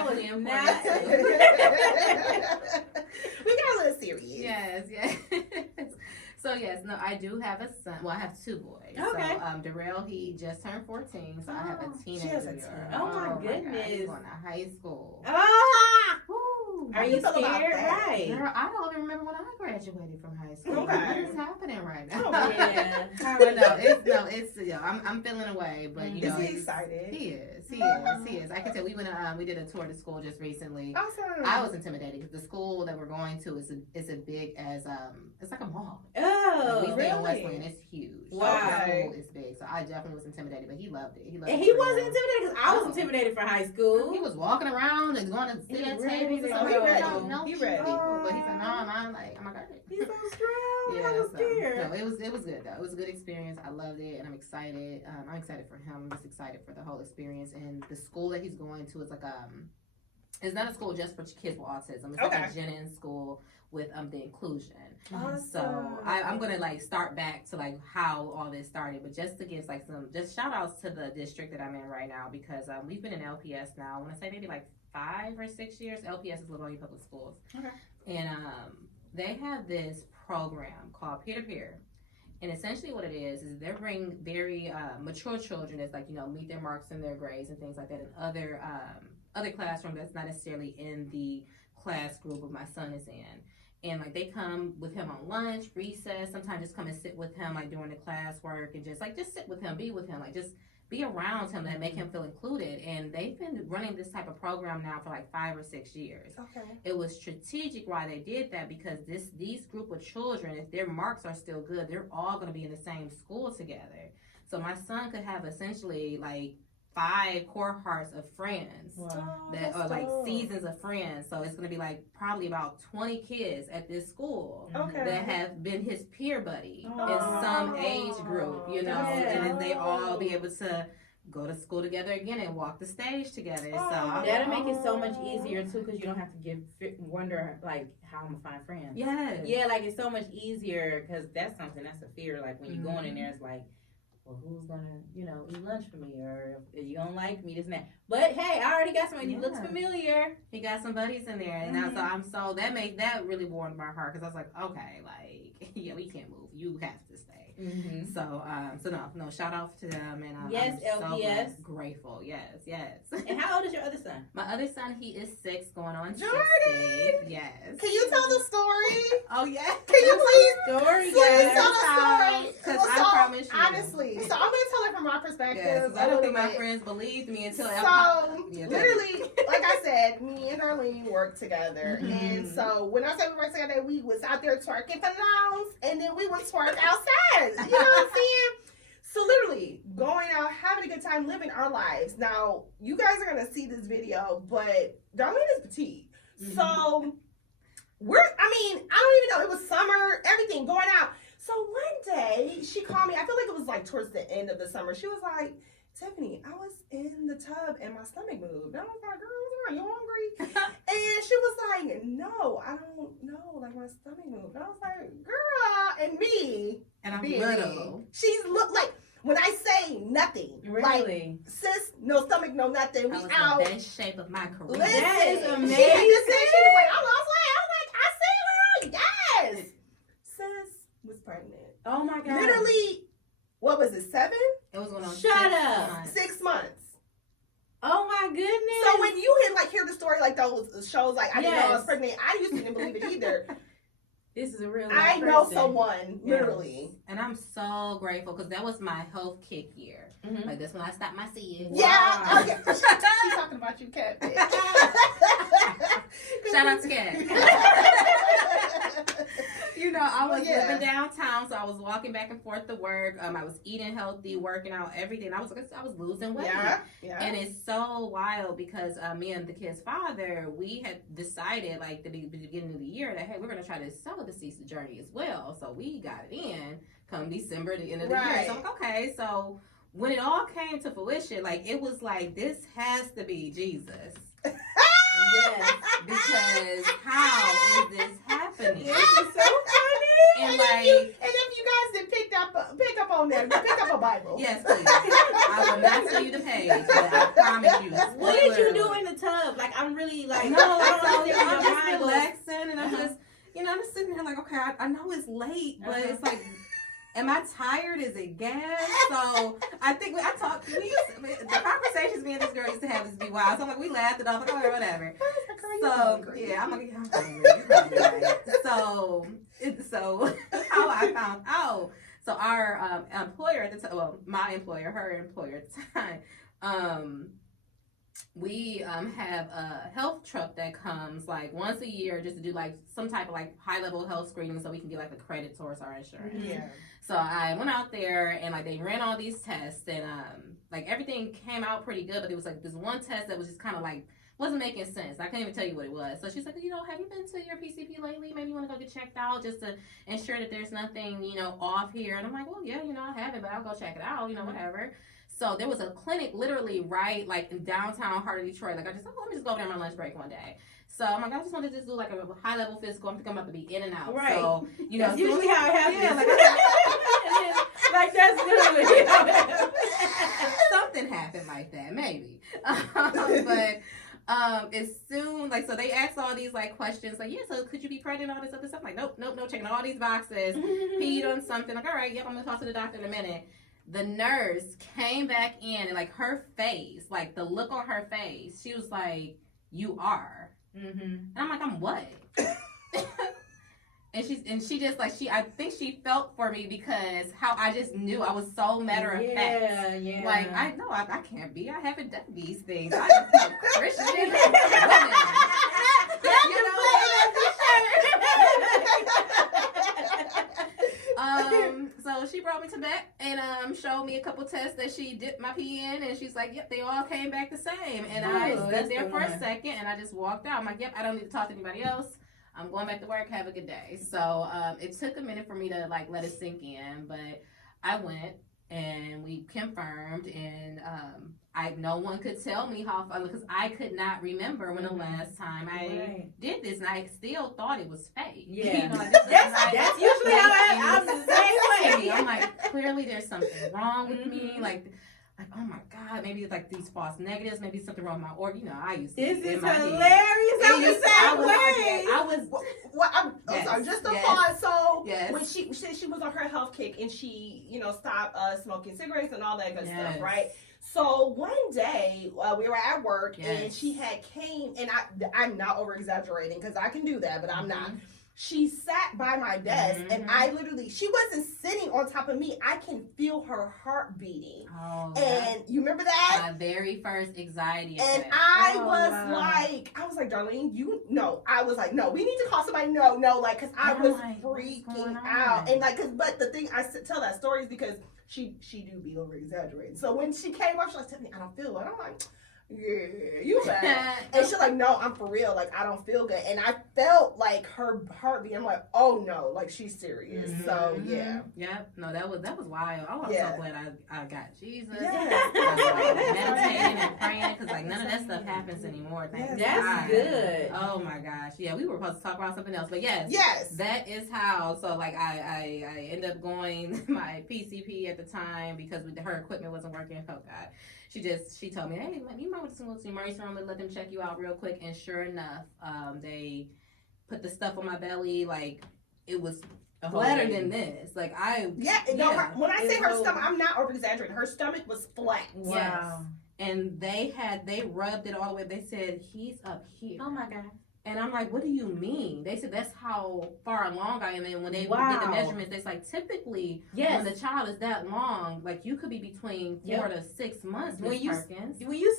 was we got a little serious. Yes. So yes, no, I do have a son. Well, I have two boys. Okay. So Darrell, he just turned 14, so I have a teenager. Oh my goodness. God. He's going to high school. Ah! Woo. Are you scared? Right. Girl, I don't even remember when I graduated from high school. Okay. What is happening right now? Oh, yeah. I'm feeling away, but is he excited? He is. I can tell we did a tour to school just recently. Awesome. I was intimidated because the school that we're going to is as big as it's like a mall. Oh, we stay in Westland. It's huge. Wow. The school is big, so I definitely was intimidated, but he loved it. And he wasn't intimidated because I was intimidated for high school. He was walking around and going to sit at tables and stuff. He ready. He ready. But he said, "No, I'm like, oh my God." He's so strong. Yeah, I was scared. No, it was good though. It was a good experience. I loved it, and I'm excited. I'm excited for him. I'm just excited for the whole experience. And the school that he's going to is like it's not a school just for kids with autism. It's like a Jennings school with the inclusion. Awesome. So I'm gonna like start back to like how all this started, but just to give like some just shout outs to the district that I'm in right now, because we've been in LPS now. I want to say maybe like 5 or 6 years. LPS is Livonia Public Schools. Okay. And they have this program called Peer to Peer. And essentially what it is they bring very mature children that's like, meet their marks and their grades and things like that in other classrooms that's not necessarily in the class group of my son is in. And like they come with him on lunch, recess, sometimes just come and sit with him like during the class work and just sit with him, be with him, like just be around him and make him feel included. And they've been running this type of program now for like 5 or 6 years. Okay. It was strategic why they did that, because these group of children, if their marks are still good, they're all going to be in the same school together. So my son could have essentially like 5 cohorts of friends that are like seasons of friends. So it's going to be like probably about 20 kids at this school that have been his peer buddy in some age group, and then they all be able to go to school together again and walk the stage together. So that'll make it so much easier too, because you don't have to wonder like how I'm gonna find friends. Yes. Yeah, like it's so much easier, because that's something that's a fear. Like when you're going in there, it's like, well, who's gonna, eat lunch for me, or you don't like me, this and that. But hey, I already got somebody who looks familiar. He got some buddies in there, and so that really warmed my heart, because I was like, okay, like we can't move. You have to stay. Mm-hmm. So no, shout out to them, and yes, I'm LPS. So grateful. Yes. And how old is your other son? My other son, he is 6, going on 60. Jordan! Yes. Can you tell the story? Oh yeah. Can you please? Story, Please tell the story. Because I promise you. Honestly, so I'm gonna tell it from my perspective. Yes, I don't think my friends believed me until literally, like I said, me and Darlene worked together, and so when I say we worked together, we was out there twerking for lawns, and then we would twerk outside. You know what I'm saying? So literally going out, having a good time, living our lives. Now you guys are gonna see this video, but Darlene is petite, so I don't even know. It was summer, everything going out. So one day she called me. I feel like it was like towards the end of the summer. She was like, Tiffany, I was in the tub and my stomach moved. And I was like, girl, what's wrong? You hungry? And she was like, no, I don't know. Like my stomach moved. And I was like, girl, and me. And I'm little. She's like, when I say nothing. Really? Like, sis, no stomach, no nothing. We out. The best shape of my career. Listen, that is amazing. She had to say, she was like, I lost weight. I see her. Yes. Sis was pregnant. Oh my God. Literally, what was it, 7? It was going on. Shut up. 6 months. Oh my goodness. So when you hear the story like those shows, like I didn't know I was pregnant. I used to didn't believe it either. This is a real I person. know someone, literally. And I'm so grateful, because that was my health kick year. Like that's when I stopped my seeing. Yeah. Wow. Okay. She's talking about you, Kat. Shout out to Kat. I was living downtown, so I was walking back and forth to work. I was eating healthy, working out, everything. I was losing weight. Yeah. And it's so wild, because me and the kid's father, we had decided like the beginning of the year that, hey, we're going to try this celibacy journey as well. So we got it in come December, the end of the year. So I'm like, okay. So when it all came to fruition, like it was like, this has to be Jesus. Yes. Because how is this happening? This is so funny. And if you guys did pick up on that, pick up a Bible. Yes, please. I will not tell you the page, but I promise you. What did you do in the tub? Like, I'm really like, No, I don't I'm just Bible. relaxing, and I'm just, I'm just sitting there like, okay, I know it's late, but it's like, am I tired? Is it gas? So I think the conversations me and this girl used to have this be wild. So I'm like, we laughed it off, like, oh, whatever. So yeah, I'm like, I'm hungry. You're probably right. So how I found out. So our employer at the time, well, my employer, her employer at the time, we have a health truck that comes like once a year just to do like some type of like high level health screening, so we can get like a credit towards our insurance. Yeah. So I went out there and like they ran all these tests, and like everything came out pretty good, but there was like this one test that was just kind of like wasn't making sense. I can't even tell you what it was. So she's like, have you been to your PCP lately? Maybe you want to go get checked out just to ensure that there's nothing, off here. And I'm like, well, yeah, I haven't, but I'll go check it out, whatever. So there was a clinic literally right like in downtown heart of Detroit. Like let me just go over there on my lunch break one day. So I'm like, I just wanted to just do like a high level physical. I think I'm about to be in and out. Right. So, you know, That's usually how it happens. Yeah, like that's literally how it happens. Something happened like that, maybe. But as soon like so they asked all these like questions like, yeah, so could you be pregnant, all this other stuff, like nope, checking all these boxes, peed on something, like all right, yep, I'm gonna talk to the doctor in a minute. The nurse came back in and like her face, like the look on her face, she was like, you are. And I'm like, I'm what? And she just like I think she felt for me because how I just knew I was so matter of fact. Yeah. Like I know I can't be. I haven't done these things. I'm a Christian woman. So she brought me to back and showed me a couple tests that she dipped my pee in, and she's like, yep, they all came back the same. And I stood there for a second and I just walked out. I'm like, yep, I don't need to talk to anybody else. I'm going back to work. Have a good day. So it took a minute for me to like let it sink in, but I went and we confirmed, and no one could tell me how, because I could not remember when the last time I did this, and I still thought it was fake. Yeah, you know, like, that's usually how I'm the same way. I'm like, clearly there's something wrong with me, like, oh my God, maybe it's like these false negatives, maybe something wrong with my organ. You know, I used to. This is hilarious. Head. I'm the same way. I was. I'm sorry, just a pause. So yes. when she said she was on her health kick and she, stopped smoking cigarettes and all that good stuff, right? So one day we were at work and she had came, and I'm not over exaggerating because I can do that, but I'm not. She sat by my desk and I literally, she wasn't sitting on top of me. I can feel her heart beating. Oh, and you remember that? My very first anxiety attack. And I was like, Darlene, I was like, no, we need to call somebody. No, like, cause I was freaking out. And like, but the thing I tell that story is because she do be over exaggerating. So when she came up, she was like, Tiffany, I don't feel it. I'm like, yeah, you bad. And she's like, no, I'm for real. Like, I don't feel good. And I felt like her heartbeat. I'm like, oh no, like she's serious. So yeah. Yeah. No, that was wild. I was so glad I got Jesus. Yes. Meditating and praying, because like none of that stuff happens anymore. That's God. good. Oh my gosh. Yeah, we were supposed to talk about something else, but yes. That is how. So like I ended up going my PCP at the time because her equipment wasn't working. Oh God. She told me, hey, you might want to go to the emergency room and let them check you out real quick. And sure enough, they put the stuff on my belly. Like, it was flatter than this. Like, when I say her stomach, I'm not over exaggerating. Her stomach was flat. Wow. Yes. And they rubbed it all the way. They said, he's up here. Oh my God. And I'm like, what do you mean? They said that's how far along I am. And when they did the measurements, they like typically when the child is that long, like you could be between 4 to 6 months. When you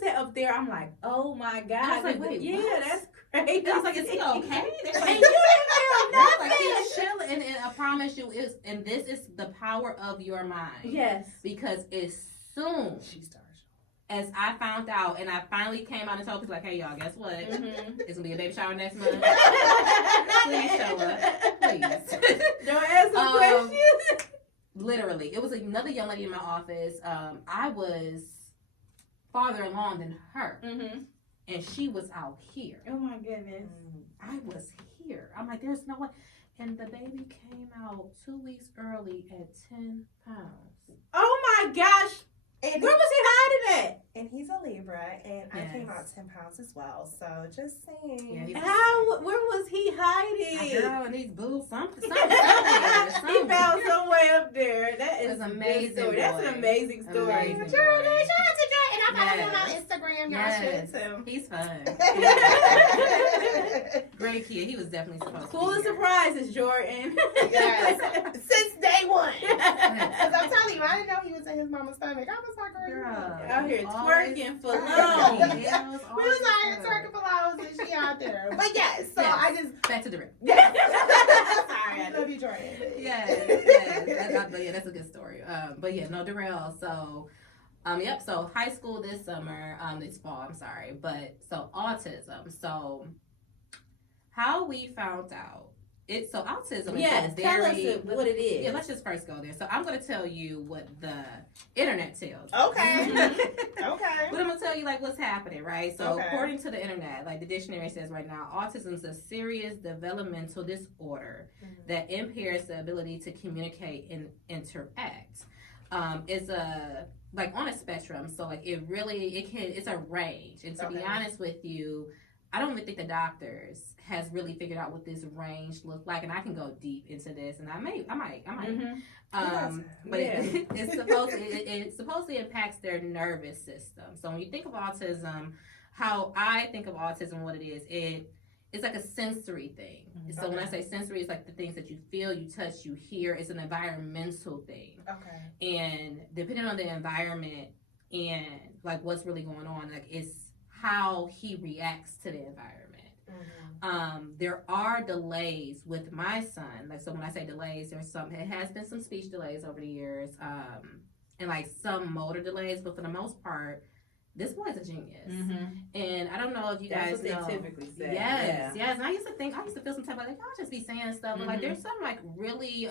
sit up there, I'm like, oh my God. I was like, wait, what? That's crazy. I was like, is he okay? They're like, and you didn't feel nothing. Like, he's chilling. And I promise you, this is the power of your mind. Yes. Because as soon as I found out, and I finally came out and told people, like, hey, y'all, guess what? It's going to be a baby shower next month. Please show up. Please. Don't ask some questions. Literally. It was another young lady in my office. I was farther along than her. And she was out here. Oh, my goodness. I was here. I'm like, there's no way. And the baby came out 2 weeks early at 10 pounds. Oh, my gosh. And where was he hiding at? And he's a Libra, and I came out 10 pounds as well. So just saying. Yeah, where was he hiding? Girl, and these boobs, something. He found somewhere up there. That is amazing. Story. That's an amazing story. Shout out to Jordan. And I follow him on Instagram. Y'all should too. He's fun. Great kid. He was definitely supposed to be. Full of surprises, Jordan. Yes. Since day one. Because I'm telling you, I didn't know he was in his mama's stomach. I was like, girl, out here twerking for long. We was out here twerking for long, and she out there. But yes, so I just back to the rip. Sorry, I love you, Jordan. Yes. That's a good story. But yeah, no, Darrell. So, so high school this summer, this fall, I'm sorry. But so autism. So how we found out So autism Yes, is tell us very, what it is. yeah, let's just first go there. So I'm going to tell you what the internet tells. Okay. But Okay. I'm going to tell you like what's happening, right? So Okay. according to the internet, like the dictionary says right now, autism is a serious developmental disorder that impairs the ability to communicate and interact. It's a like on a spectrum, so like it's a range. And to be honest with you, I don't even think the doctors has really figured out what this range looks like, and I can go deep into this, and I might. But it supposedly impacts their nervous system. So when you think of autism, how I think of autism, what it is, it's like a sensory thing. So when I say sensory, it's like the things that you feel, you touch, you hear. It's an environmental thing. Okay. And depending on the environment and like what's really going on, like it's how he reacts to the environment. There are delays with my son. Like, so when I say delays, it has been some speech delays over the years, and like some motor delays, but for the most part, this boy's a genius. And I don't know if you guys know. That's what they typically say. Yes. And I used to feel some type of like, I'll just be saying stuff, but like there's some like really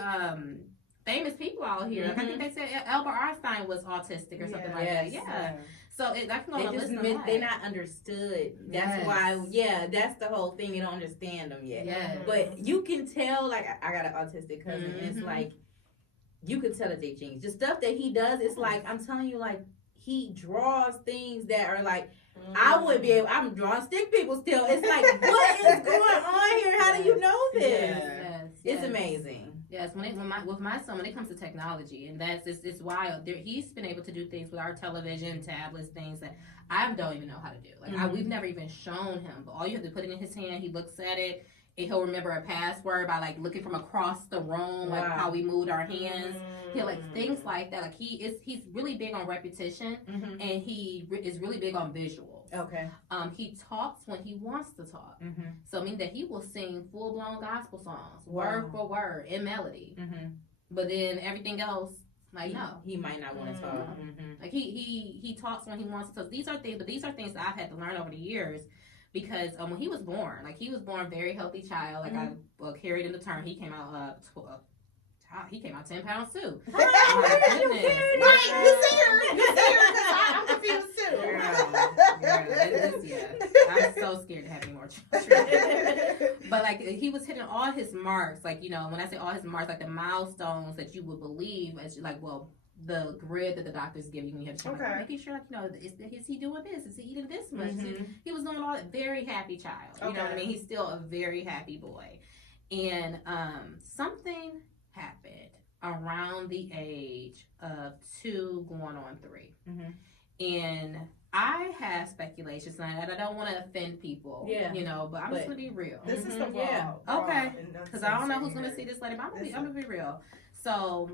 famous people out here. Like I think they said Albert Einstein was autistic or something like that. Yeah. So I can go on a list of that. They're not understood. That's why, that's the whole thing. You don't understand them yet. Yes. But you can tell, like, I got an autistic cousin, and it's like, you can tell that they genius. The stuff that he does, it's like, I'm telling you, like, he draws things that are like, I wouldn't be able, I'm drawing stick people still. It's like, what is going on here? How do you know this? Yes. It's amazing. Yes, with my son, when it comes to technology, and it's wild. He's been able to do things with our television, tablets, things that I don't even know how to do. Like we've never even shown him. But all you have to put it in his hand. He looks at it, and he'll remember a password by like looking from across the room, like how we moved our hands. He'll like things like that. Like he's really big on repetition, and he is really big on visuals. Okay. He talks when he wants to talk. So I mean that he will sing full blown gospel songs, word for word, in melody. But then everything else, like no, he might not want to talk. Like he talks when he wants to. These are things that I've had to learn over the years. Because when he was born very healthy child. Like I carried him to term. He came out 10 pounds too. Oh my goodness. Right, you see her, I'm confused too. Girl, I'm so scared to have any more children. But like he was hitting all his marks. Like, you know, when I say all his marks, like the milestones that you would believe as like, well, the grid that the doctors give you when you have a child. Like, making sure, like, you know, is he doing this? Is he eating this much? He was doing all that. Very happy child. You know what I mean? He's still a very happy boy. And something happened around the age of 2 going on 3. And I have speculations, and I don't want to offend people, you know, but I'm just going to be real. This is the raw. Okay. Because I don't know who's going to see this later, but I'm going to be real. So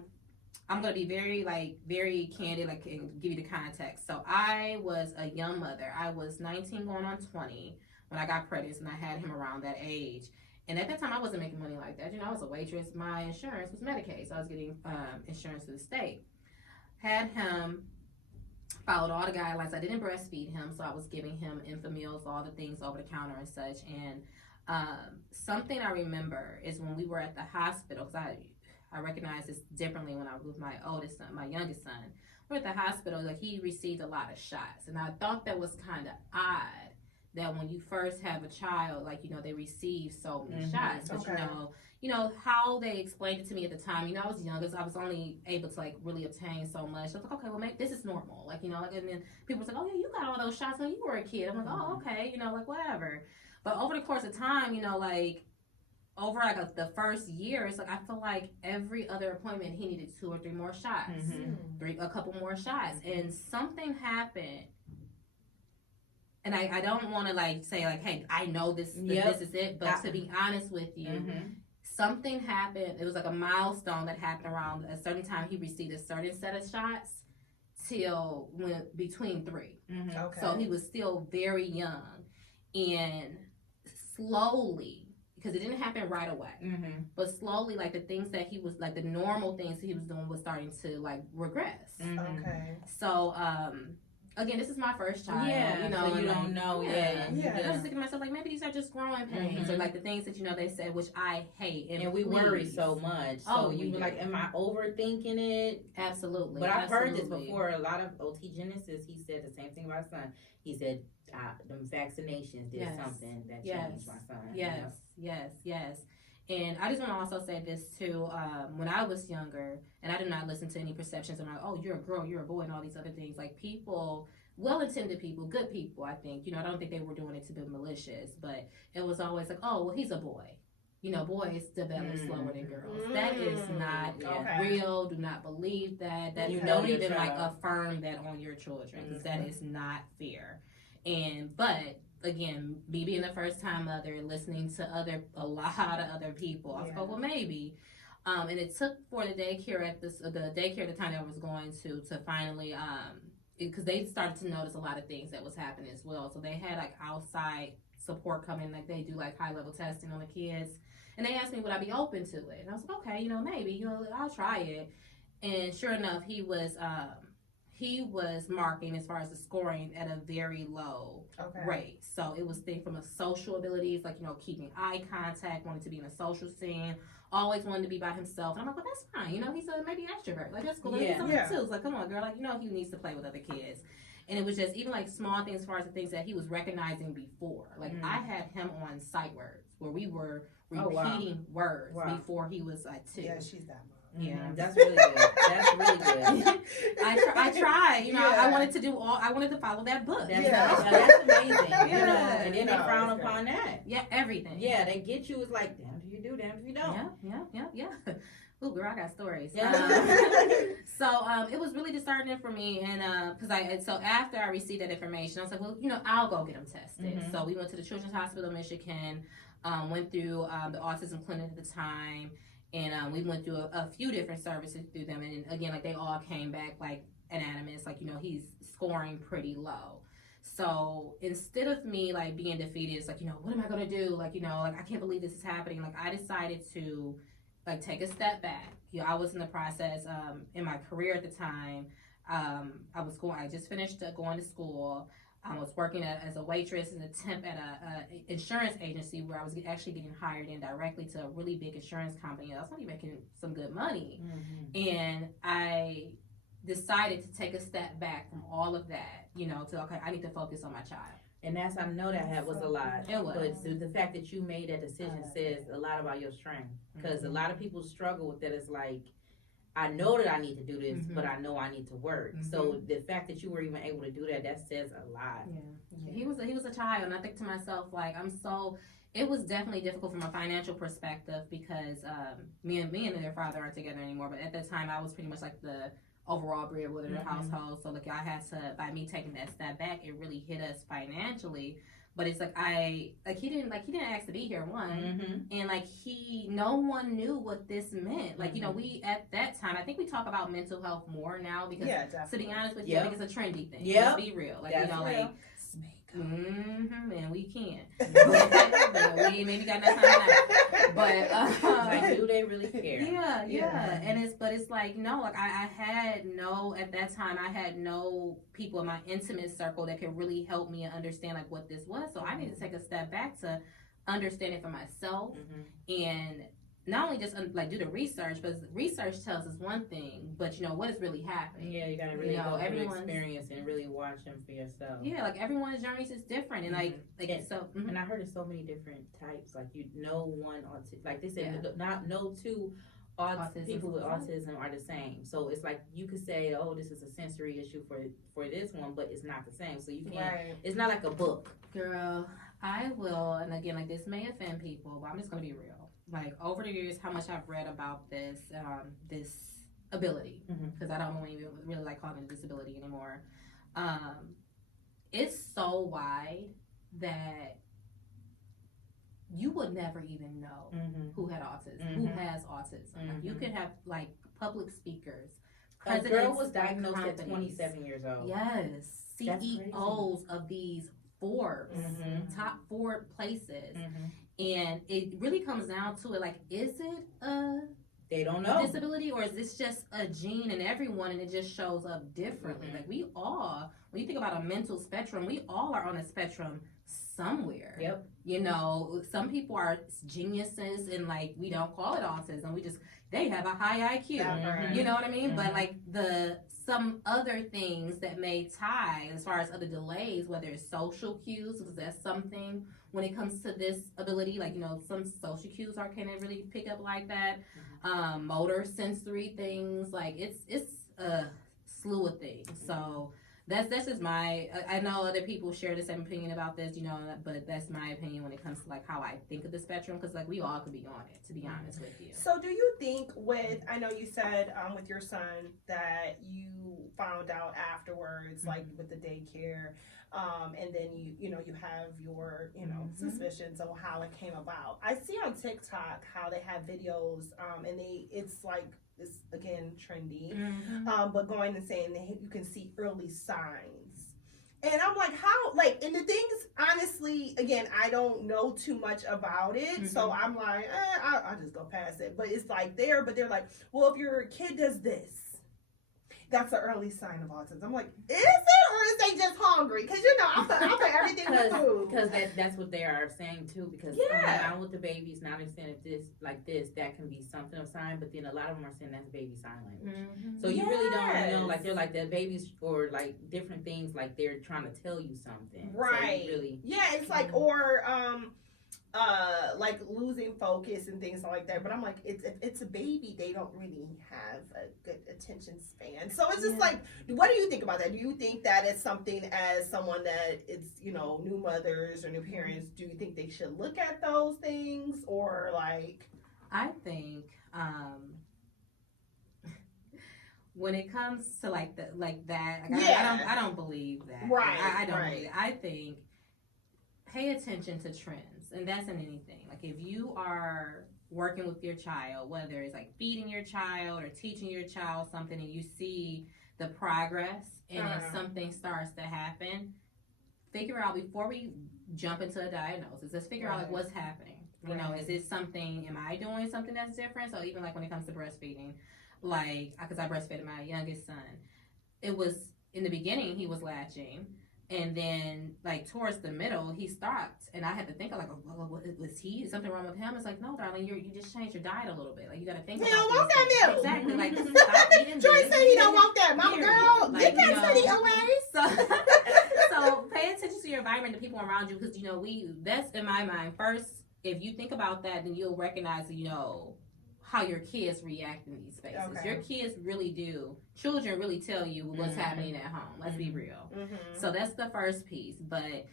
I'm going to be very candid, like, and give you the context. So I was a young mother. I was 19 going on 20 when I got pregnant, and I had him around that age. And at that time, I wasn't making money like that. You know, I was a waitress. My insurance was Medicaid, so I was getting insurance to the state. Had him, followed all the guidelines. I didn't breastfeed him, so I was giving him Infamils, all the things over the counter and such. And something I remember is when we were at the hospital, because I recognize this differently when I was with my oldest son, my youngest son. We're at the hospital, like he received a lot of shots. And I thought that was kind of odd that when you first have a child, like, you know, they receive so many shots. But you know how they explained it to me at the time. You know, I was young, so I was only able to like really obtain so much. I was like, okay, well, maybe this is normal. Like, you know, like, and then people were like, oh yeah, you got all those shots when you were a kid. I'm like, oh, okay, you know, like whatever. But over the course of time, you know, like over like the first year, it's like I feel like every other appointment he needed 2 or 3 more shots, a couple more shots, and something happened. And I don't want to like say like, hey, I know this is it, but to be honest with you, something happened. It was like a milestone that happened around a certain time. He received a certain set of shots till between 3. So he was still very young, and slowly, because it didn't happen right away, but slowly, like the things that he was like the normal things he was doing was starting to like regress. So again, this is my first child. Yeah, you know, so you and don't know. Yeah. I was thinking to myself, like, maybe these are just growing pains, or like the things that they said, which I hate. And we worry so much. So you were like, am I overthinking it? Absolutely. But I've heard this before. A lot of OT geneticists, he said the same thing about his son. He said, them vaccinations did something that changed my son. Yes. And I just want to also say this too. When I was younger, and I did not listen to any perceptions of like, oh, you're a girl, you're a boy, and all these other things. Like people, well-intended people, good people, I think. I don't think they were doing it to be malicious, but it was always like, oh, well, he's a boy. Boys develop slower than girls. That is not real. Do not believe that. That don't even like affirm that on your children, because that is not fair. But again, me being the first time mother, listening to a lot of other people, I was like, well, maybe. And it took for the daycare at the daycare at the time that I was going to finally, because they started to notice a lot of things that was happening as well. So they had like outside support coming, like they do like high level testing on the kids. And they asked me would I be open to it. And I was like, okay, maybe, I'll try it. And sure enough, he was marking as far as the scoring at a very low rate. So it was things from a social abilities, like, keeping eye contact, wanting to be in a social scene, always wanted to be by himself. And I'm like, well, that's fine. He's a maybe extrovert. Like, that's cool. He's something too. It's like, come on, girl. Like, he needs to play with other kids. And it was just even like small things as far as the things that he was recognizing before. Like I had him on sight words where we were repeating words before he was like 2. Yeah, she's that mom. Yeah, that's really good. That's really good. I tried. I wanted to follow that book. That's amazing. And then they frown upon that. Yeah, everything. Yeah, they get you. It's like, damn if you do, damn if you don't. Yeah. Ooh, girl, I got stories. So it was really disheartening for me, and so after I received that information, I was like, well, I'll go get them tested. Mm-hmm. So we went to the Children's Hospital of Michigan, went through the autism clinic at the time, and we went through a few different services through them, and again, like they all came back like unanimous, like he's scoring pretty low. So instead of me like being defeated, it's like what am I gonna do? Like like I can't believe this is happening. Like I decided to like take a step back. I was in the process in my career at the time. I just finished going to school. I was working as a waitress and a temp at a insurance agency where I was actually getting hired in directly to a really big insurance company. I was only making some good money. Mm-hmm. And I decided to take a step back from all of that, I need to focus on my child. And I know that was a lot. It was. But the fact that you made that decision says a lot about your strength. Because a lot of people struggle with that. It's like, I know that I need to do this, but I know I need to work. Mm-hmm. So the fact that you were even able to do that says a lot. Yeah. He was a child, and I think to myself, like, it was definitely difficult from a financial perspective because me and their father aren't together anymore. But at that time, I was pretty much like the overall breadwinner of the household. So like I had to, by me taking that step back, it really hit us financially. But it's like he didn't ask to be here, and like no one knew what this meant. Like we at that time, I think we talk about mental health more now because to be honest with you, I think it's a trendy thing. Let's be real, like that's real. Like. And we can't. We maybe got enough time now. But like, do they really care? Yeah. And it's like no, like I had no at that time. I had no people in my intimate circle that could really help me and understand like what this was. So I needed to take a step back to understand it for myself and. Not only just like do the research, but research tells us one thing, but what is really happening. Yeah, you gotta really go through the experience and really watch them for yourself. Yeah, like everyone's journeys is different, and and I heard there's so many different types. Like one like they said, no two people with autism are the same. So it's like you could say, oh, this is a sensory issue for this one, but it's not the same. So you can't. Right. It's not like a book. Girl, I will, and again, like this may offend people, but I'm just gonna be real. Like over the years, how much I've read about this ability, because I don't even really like calling it a disability anymore. It's so wide that you would never even know who had autism, who has autism. Like you could have like public speakers. A girl was diagnosed at 27 years old. Yes, CEOs of these Forbes, top 4 places. And it really comes down to it, like, is it a They don't know. disability, or is this just a gene in everyone and it just shows up differently? Like we all, when you think about a mental spectrum, we all are on a spectrum somewhere. Yep. You know, some people are geniuses and like we don't call it autism. We just, they have a high IQ. You know what I mean? But like some other things that may tie as far as other delays, whether it's social cues, because that's something when it comes to this ability, like, you know, some social cues can't really pick up like that. Motor sensory things, like it's a slew of things. So that's just my, I know other people share the same opinion about this, you know, but that's my opinion when it comes to like how I think of the spectrum, because like we all could be on it, to be honest with you. So do you think I know you said with your son that you found out afterwards, like with the daycare, and then you have your suspicions of how it came about. I see on TikTok how they have videos, and it's again trendy, but going and saying that you can see early signs, and I'm like, how, like, and the things, honestly, again, I don't know too much about it, so I'm like, I'll just go past it. But it's like but they're like, well, if your kid does this, that's an early sign of autism. I'm like, is it, or is they just hungry? Because I put everything with food. Because that's what they are saying too. Because I with the babies, now they're saying if this, that can be something of sign. But then a lot of them are saying that's baby sign language. So you really don't know. Like they're like the babies or like different things. Like they're trying to tell you something. Right. So really. Yeah, it's like or like losing focus and things like that. But I'm like, it's a baby. They don't really have a good attention span. So it's just like, what do you think about that? Do you think that it's something, as someone that is, new mothers or new parents, do you think they should look at those things, or like? I think when it comes to like that, I don't believe that. Right. I don't believe it. I think pay attention to trends, and that's in anything. Like if you are working with your child, whether it's like feeding your child or teaching your child something, and you see the progress, and if something starts to happen, figure out before we jump into a diagnosis. Let's figure out like what's happening. You know, is it something? Am I doing something that's different? So even like when it comes to breastfeeding, like because I breastfed my youngest son, it was in the beginning he was latching. And then, like, towards the middle, he stopped. And I had to think, like, well, what, was he? Is something wrong with him? It's like, no, darling, you just changed your diet a little bit. Like, you got to think about He don't want that milk. Exactly. Like, stop eating this. Joy said he don't want that. Mama girl, like, get that city away. So pay attention to your environment, the people around you, because, that's in my mind. First, if you think about that, then you'll recognize, how your kids react in these spaces. Okay. Your kids really do. Children really tell you what's happening at home. Let's be real. So that's the first piece. But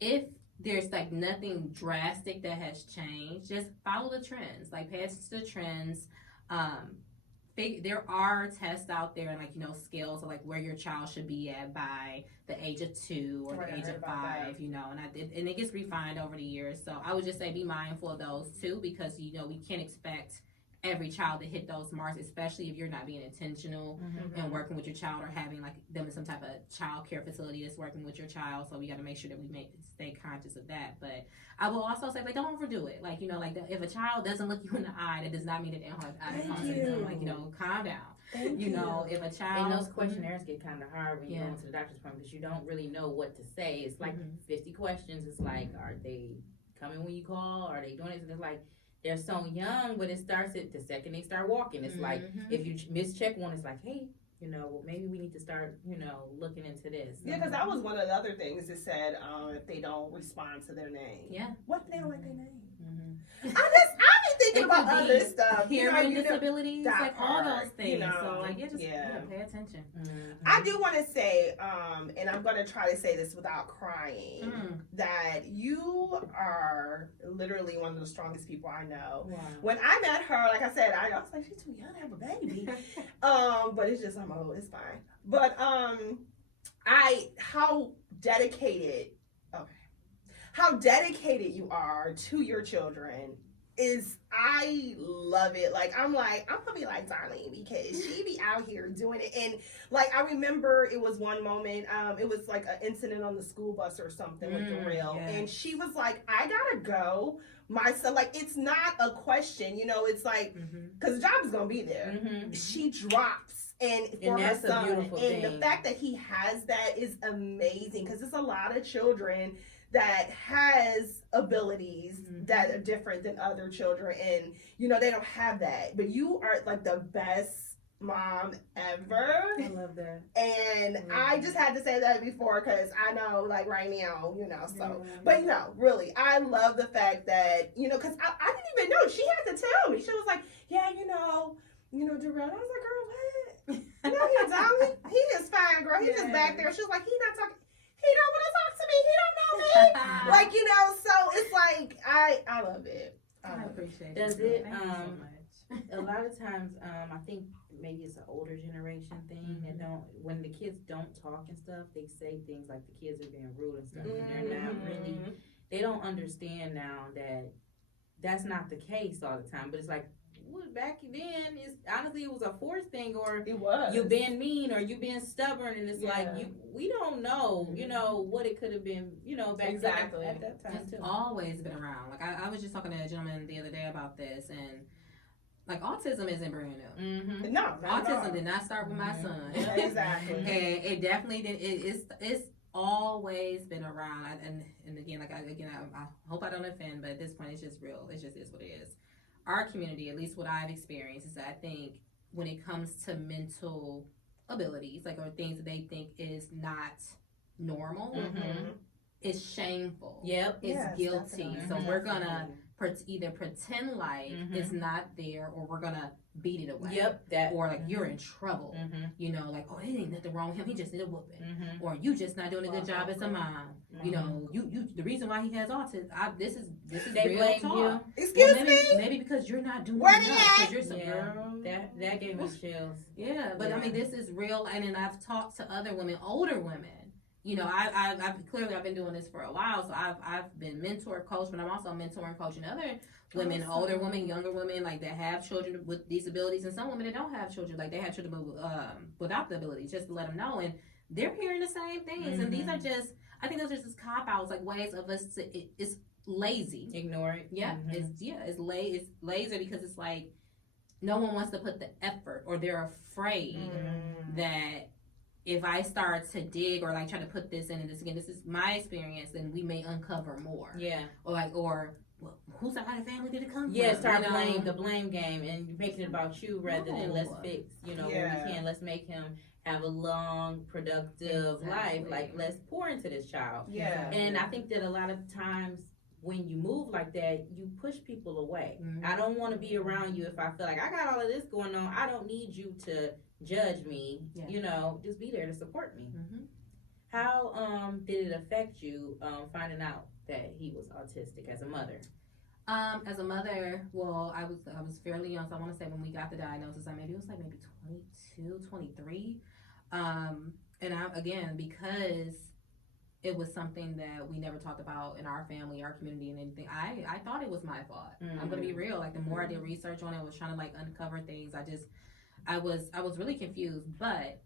if there's like nothing drastic that has changed, just follow the trends. Like pay attention to the trends. There are tests out there and scales of like where your child should be at by the age of 2 or the age of 5, and it gets refined over the years. So I would just say be mindful of those too, because we can't expect every child to hit those marks, especially if you're not being intentional and working with your child, or having like them in some type of child care facility that's working with your child. So we got to make sure that we stay conscious of that. But I will also say, don't overdo it. Like, if a child doesn't look you in the eye, that does not mean that they don't have autism. Like, calm down. If a child... And those questionnaires get kind of hard when you go into the doctor's appointment, because you don't really know what to say. It's like 50 questions. It's like, are they coming when you call? Are they doing it? And it's like, they're so young, but it starts at the second they start walking. It's like, if you mischeck one, it's like, hey, well, maybe we need to start, looking into this. Yeah, because that was one of the other things that said if they don't respond to their name. Yeah. What if they don't like their name? I be thinking about other stuff. Hearing disabilities, like all those things. So, like, just pay attention. I do want to say, and I'm going to try to say this without crying, that you are literally one of the strongest people I know. Wow. When I met her, like I said, I was like, she's too young to have a baby. But it's just, I'm old, it's fine. But how dedicated you are to your children I love it. Like, I'm gonna be like Darlene, because she be out here doing it. And like, I remember it was one moment, it was like an incident on the school bus or something with the rail. Yeah. And she was like, I gotta go, my son, like, it's not a question, you know, it's like, because the job is going to be there. She drops and for her that's a son. beautiful And thing. the fact that he has that is amazing, because there's a lot of children that has abilities that are different than other children, and you know they don't have that, but you are like the best mom ever. I love that. And I just had to say that before, because I know, like, right now, you know, so but you know, really, I love the fact that, you know, because I didn't even know. She had to tell me. She was like, yeah, you know Darrell. I was like, girl, what? You know, he's down. He is fine, girl. He's just back there. She was like, he not talking. He don't want to talk to me. He don't know me. Like, you know, so it's like I love it. I appreciate it. Does it? Thank you so much. A lot of times, I think maybe it's an older generation thing that when the kids don't talk and stuff, they say things like the kids are being rude and stuff, and they're not really. They don't understand now that that's not the case all the time. But it's like, back then, honestly it was a forced thing, or It was you being mean, or you being stubborn, and it's like we don't know, you know, what it could have been, you know, back then at that time. It's always been around. Like I was just talking to a gentleman the other day about this, and like autism isn't brand new. No, autism did not start with my son. Exactly. And it definitely did. It's always been around. And again, I hope I don't offend, but at this point, it's just real. It just is what it is. Our community, at least what I've experienced, is that I think when it comes to mental abilities, like, or things that they think is not normal, it's shameful. Yep. It's guilty. Definitely. So we're gonna either pretend like it's not there, or we're gonna beat it away. Yep. That. Or like you're in trouble. You know, like, oh, it ain't nothing wrong with him. He just need a whooping. Or you just not doing a good job as a mom. You know, you the reason why he has autism. This is they real blame talk. you. Excuse me. Maybe because you're not doing Where enough. Because you're some girl. That gave me chills. Yeah, but I mean, this is real, and I've talked to other women, older women. You know, I've been doing this for a while, so I've been mentor, coach, but I'm also mentoring, coaching other women, older women, younger women, like that have children with disabilities, and some women that don't have children, like they have children without the ability, just to let them know, and they're hearing the same things, and these are just, I think those are just cop outs, like ways of us to, it's lazy, ignore it. Yeah, it's lazy because it's like no one wants to put the effort, or they're afraid that if I start to dig or like try to put this in and this again, this is my experience, then we may uncover more. Yeah. Or well, whose side of the family did it come from? Yeah, start the blame game and making it about you rather than let's fix, you know, what we can. Let's make him have a long, productive life. Like, let's pour into this child. Yeah. And I think that a lot of times when you move like that, you push people away. I don't want to be around you if I feel like I got all of this going on. I don't need you to judge me. You know, just be there to support me. How did it affect you finding out that he was autistic as a mother? As a mother, well, I was fairly young, so I want to say when we got the diagnosis, maybe 22, 23. And because it was something that we never talked about in our family, our community, and anything, I thought it was my fault. I'm gonna be real. Like, the more I did research on it, I was trying to like uncover things. I was really confused, but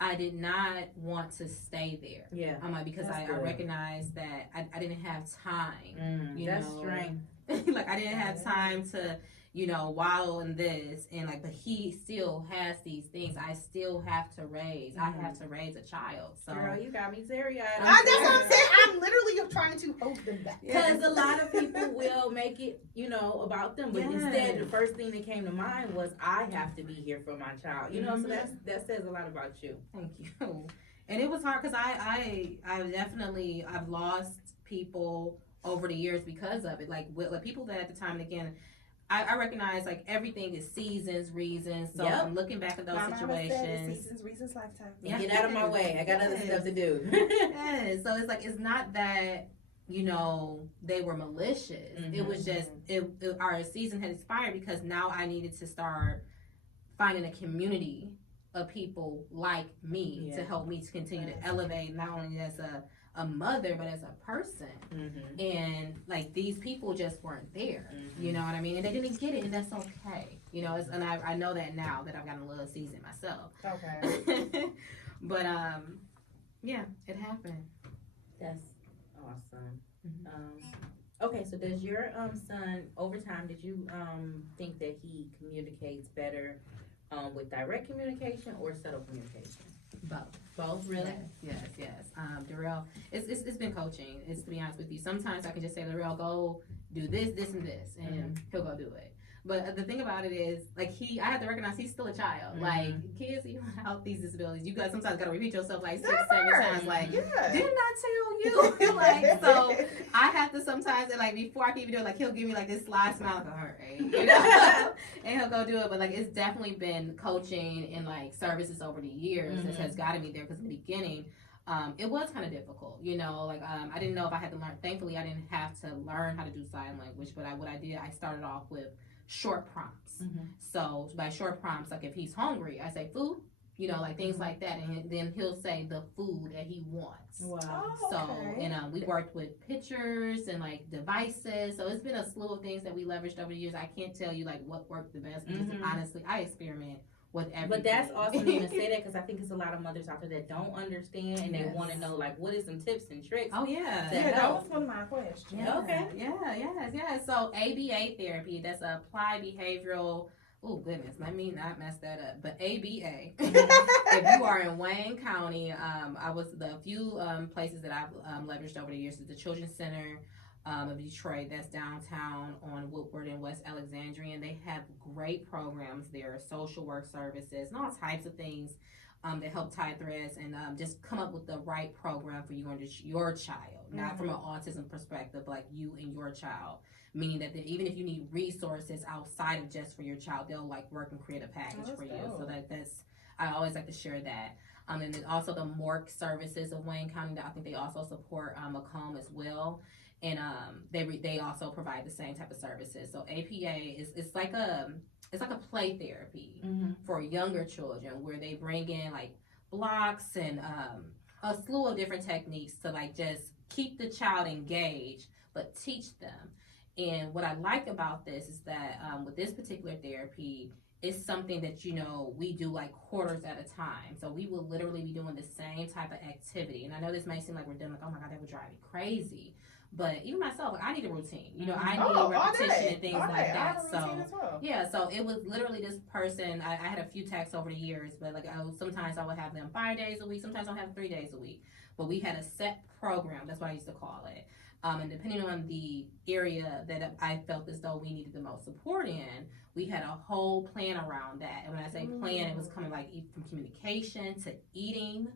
I did not want to stay there. Yeah. Because I recognized that I didn't have time. That's strength. Like, I didn't have time to, you know, wallow in this, and like, but he still has these things I still have to raise. I have to raise a child. So, girl, you got me teary-eyed. That's what I'm saying. I'm literally trying to hold them back. Because a lot of people will make it, you know, about them, but instead, the first thing that came to mind was, I have to be here for my child. You know, so that says a lot about you. Thank you. And it was hard because I've lost people over the years because of it. Like people that at the time, again, I recognize like everything is seasons, reasons. So I'm looking back at those situations. Seasons, reasons, lifetime. Get out of my way. I got other stuff to do. So it's like, it's not that, you know, they were malicious. It was just our season had expired because now I needed to start finding a community of people like me to help me to continue to elevate, not only as a mother, but as a person. And like, these people just weren't there. You know what I mean? And they didn't get it, and that's okay. You know, and I know that now that I've gotten a little seasoned myself. Okay. But yeah, it happened. That's awesome. Okay, so does your son over time? Did you think that he communicates better with direct communication or subtle communication? Both, really? Yes. Darrell, it's been coaching. It's, to be honest with you, sometimes I can just say, Darrell, go do this, this, and this, and he'll go do it. But the thing about it is, like, I have to recognize he's still a child. Like, kids, you have these disabilities. You guys sometimes gotta repeat yourself like 6, 7 times. Like, didn't I tell you? Like, so I have to sometimes, and like, before I can even do it, like, he'll give me like this sly smile, like, all right, you know, and he'll go do it. But like, it's definitely been coaching and like services over the years that has gotten me there. Because in the beginning, it was kind of difficult, you know, like, I didn't know if I had to learn. Thankfully, I didn't have to learn how to do sign language, but what I did, I started off with short prompts. So by short prompts, like if he's hungry, I say food, you know, like things like that, and then he'll say the food that he wants. Wow. So, and we worked with pictures and like devices. So it's been a slew of things that we leveraged over the years. I can't tell you like what worked the best because honestly, I experiment with everything. But that's awesome to even say that, because I think there's a lot of mothers out there that don't understand and they want to know like what is some tips and tricks. Oh yeah, that was one of my questions. So ABA therapy, that's Applied Behavioral. Oh goodness, let me not mess that up. But ABA, if you are in Wayne County, I was the few places that I've leveraged over the years is the Children's Center of Detroit, that's downtown on Woodward and West Alexandria, and they have great programs there, social work services, and all types of things that help tie threads and just come up with the right program for you and your child, not from an autism perspective, like you and your child. Meaning that even if you need resources outside of just for your child, they'll like work and create a package for you. So that's I always like to share that. And then also the MORC services of Wayne County, I think they also support Macomb as well. And they also provide the same type of services. So APA it's like a play therapy for younger children, where they bring in like blocks and a slew of different techniques to like just keep the child engaged, but teach them. And what I like about this is that with this particular therapy, it's something that, you know, we do like quarters at a time. So we will literally be doing the same type of activity. And I know this may seem like we're done, like, oh my God, that would drive me crazy. But even myself, like, I need a routine. You know, I need repetition and things like that. So it was literally this person. I had a few texts over the years, but like sometimes I would have them 5 days a week. Sometimes I'll have 3 days a week. But we had a set program. That's what I used to call it. And depending on the area that I felt as though we needed the most support in, we had a whole plan around that. And when I say plan, it was coming like from communication to eating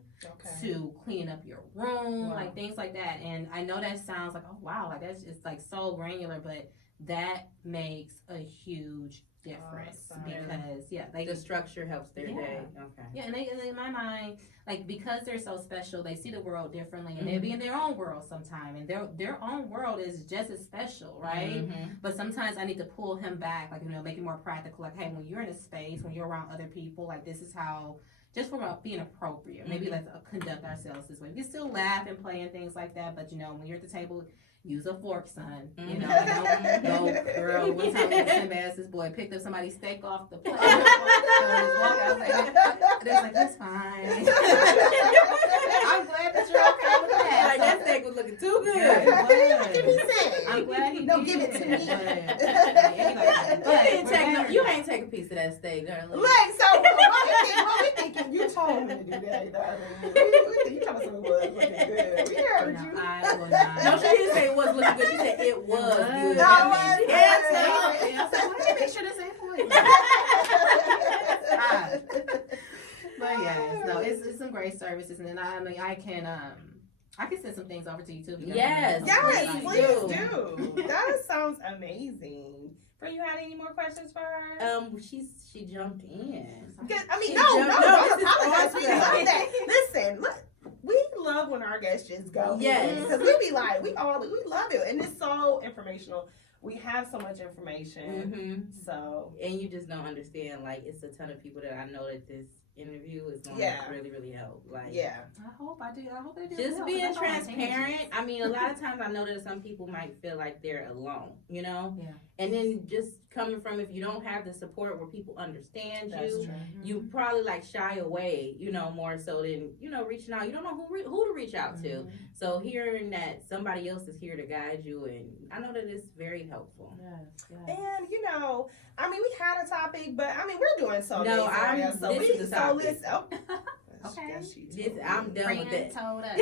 to cleaning up your room, like things like that. And I know that sounds like, oh wow, like that's just like so granular, but that makes a huge difference because like the structure helps their day. And they in my mind, like, because they're so special, they see the world differently, and they be in their own world sometime, and their own world is just as special, right? But sometimes I need to pull him back, like, you know, make it more practical, like, hey, when you're in a space, when you're around other people, like, this is how, just from being appropriate, maybe let's conduct ourselves this way. We can still laugh and play and things like that, but you know, when you're at the table, use a fork, son. You know, no, girl. One time, this boy picked up somebody's steak off the plate. I was like, that's fine. I'm glad that you're okay with that. Like, that steak was looking too good. Give me some. I'm glad he don't give it to me. You ain't take a piece of that steak, darling. Right, so what we thinking? You told me to do that, darling. You told us it was looking good. We heard you. I will not. No, she didn't say it wasn't looking good. She said it was good. Let me make sure this ain't for you. But yes, no, it's some great services, and then I mean I can send some things over to you too. Yes, please do. That sounds amazing. For you, had any more questions for her? She jumped in. I mean, no, apologize. We love that. Listen, look, we love when our guests just go. Yes, because we be like, we love it, and it's so informational. We have so much information, so and you just don't understand. Like, it's a ton of people that I know that this interview is going to really, really help. Like, I hope I do. I hope they do. Just being transparent. I mean, a lot of times I know that some people might feel like they're alone, you know. And then just coming from, if you don't have the support where people understand That's you, true. you probably like shy away, more so than, reaching out. You don't know who to reach out to. So hearing that somebody else is here to guide you, and I know that it's very helpful. Yes. And we had a topic, but we're doing so No, many scenarios, this is the topic. Okay. I'm done with Friend it. told us. So,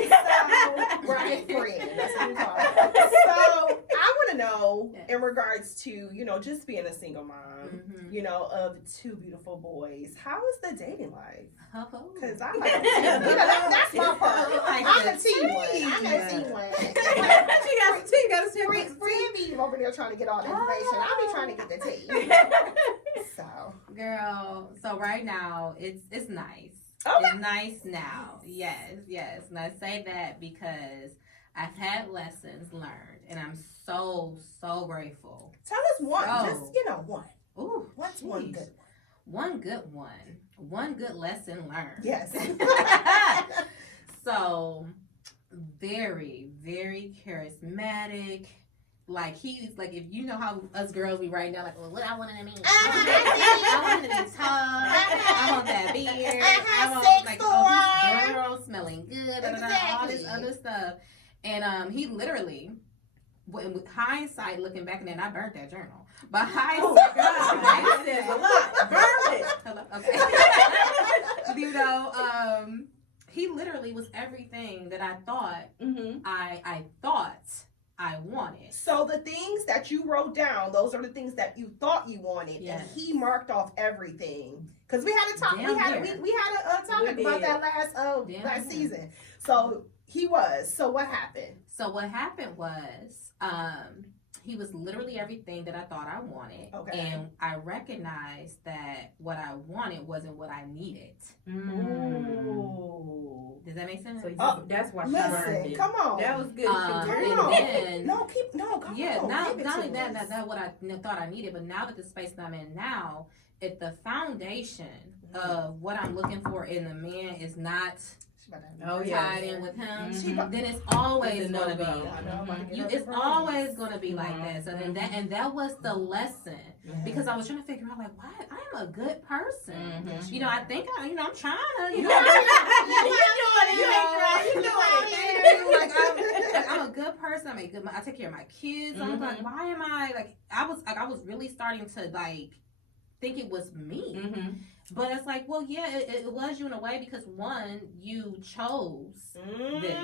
right, friend. That's what we call it. So, I want to know, in regards to, just being a single mom, of two beautiful boys, how is the dating life? Because I like to team. That's my part. I'm a team one. I'm a team one. You got to Friend be over there trying to get all the information. I'll be trying to get the tea. So, Girl, so right now it's nice. okay. It's nice now. Yes. And I say that because I've had lessons learned, and I'm so grateful. Tell us one. Oh. Just, one. Ooh, What's one geez. good One good one. One good lesson learned. Yes. So, very, very charismatic. Like, he's like, if you know how us girls be right now, like, well, what I want to mean. I want to be tall. I want that beard. I want, like, oh, this girl smelling good. All this other stuff. And he literally, with hindsight, looking back, and then I burnt that journal. But hindsight, Oh my God, that says a lot. Burn it. Hello. Okay. He literally was everything that I thought I thought I wanted. So the things that you wrote down, those are the things that you thought you wanted, Yes. and he marked off everything. Because we had a talk, Damn we had near. a topic We about did. that last Damn near. season. So he was. So what happened? So what happened was, he was literally everything that I thought I wanted. Okay. And I recognized that what I wanted wasn't what I needed. Ooh. Does that make sense? So Oh, that's why she Listen, learned it. come on. That was good. Um, She and learned it. then, Come yeah, on. not Give it only to that, us. that's what I thought I needed, but now that the space that I'm in now, if the foundation of what I'm looking for in the man is not Oh, tied yeah. in with him, Mhm. then it's always It's a going to be. no-go. I know, I'm about to get You, her it's the always going to be like Mhm. that. So then that was the lesson, because I was trying to figure out, like, what? I am a good person. Mhm. I think I'm trying to, You know. doing it. You ain't right. You doing it. Like, I'm a good person. I take care of my kids. I'm like, Mhm. why am I was really starting to like think it was me. Mm-hmm. But it's like, well, yeah, it was you in a way, because one, you chose this,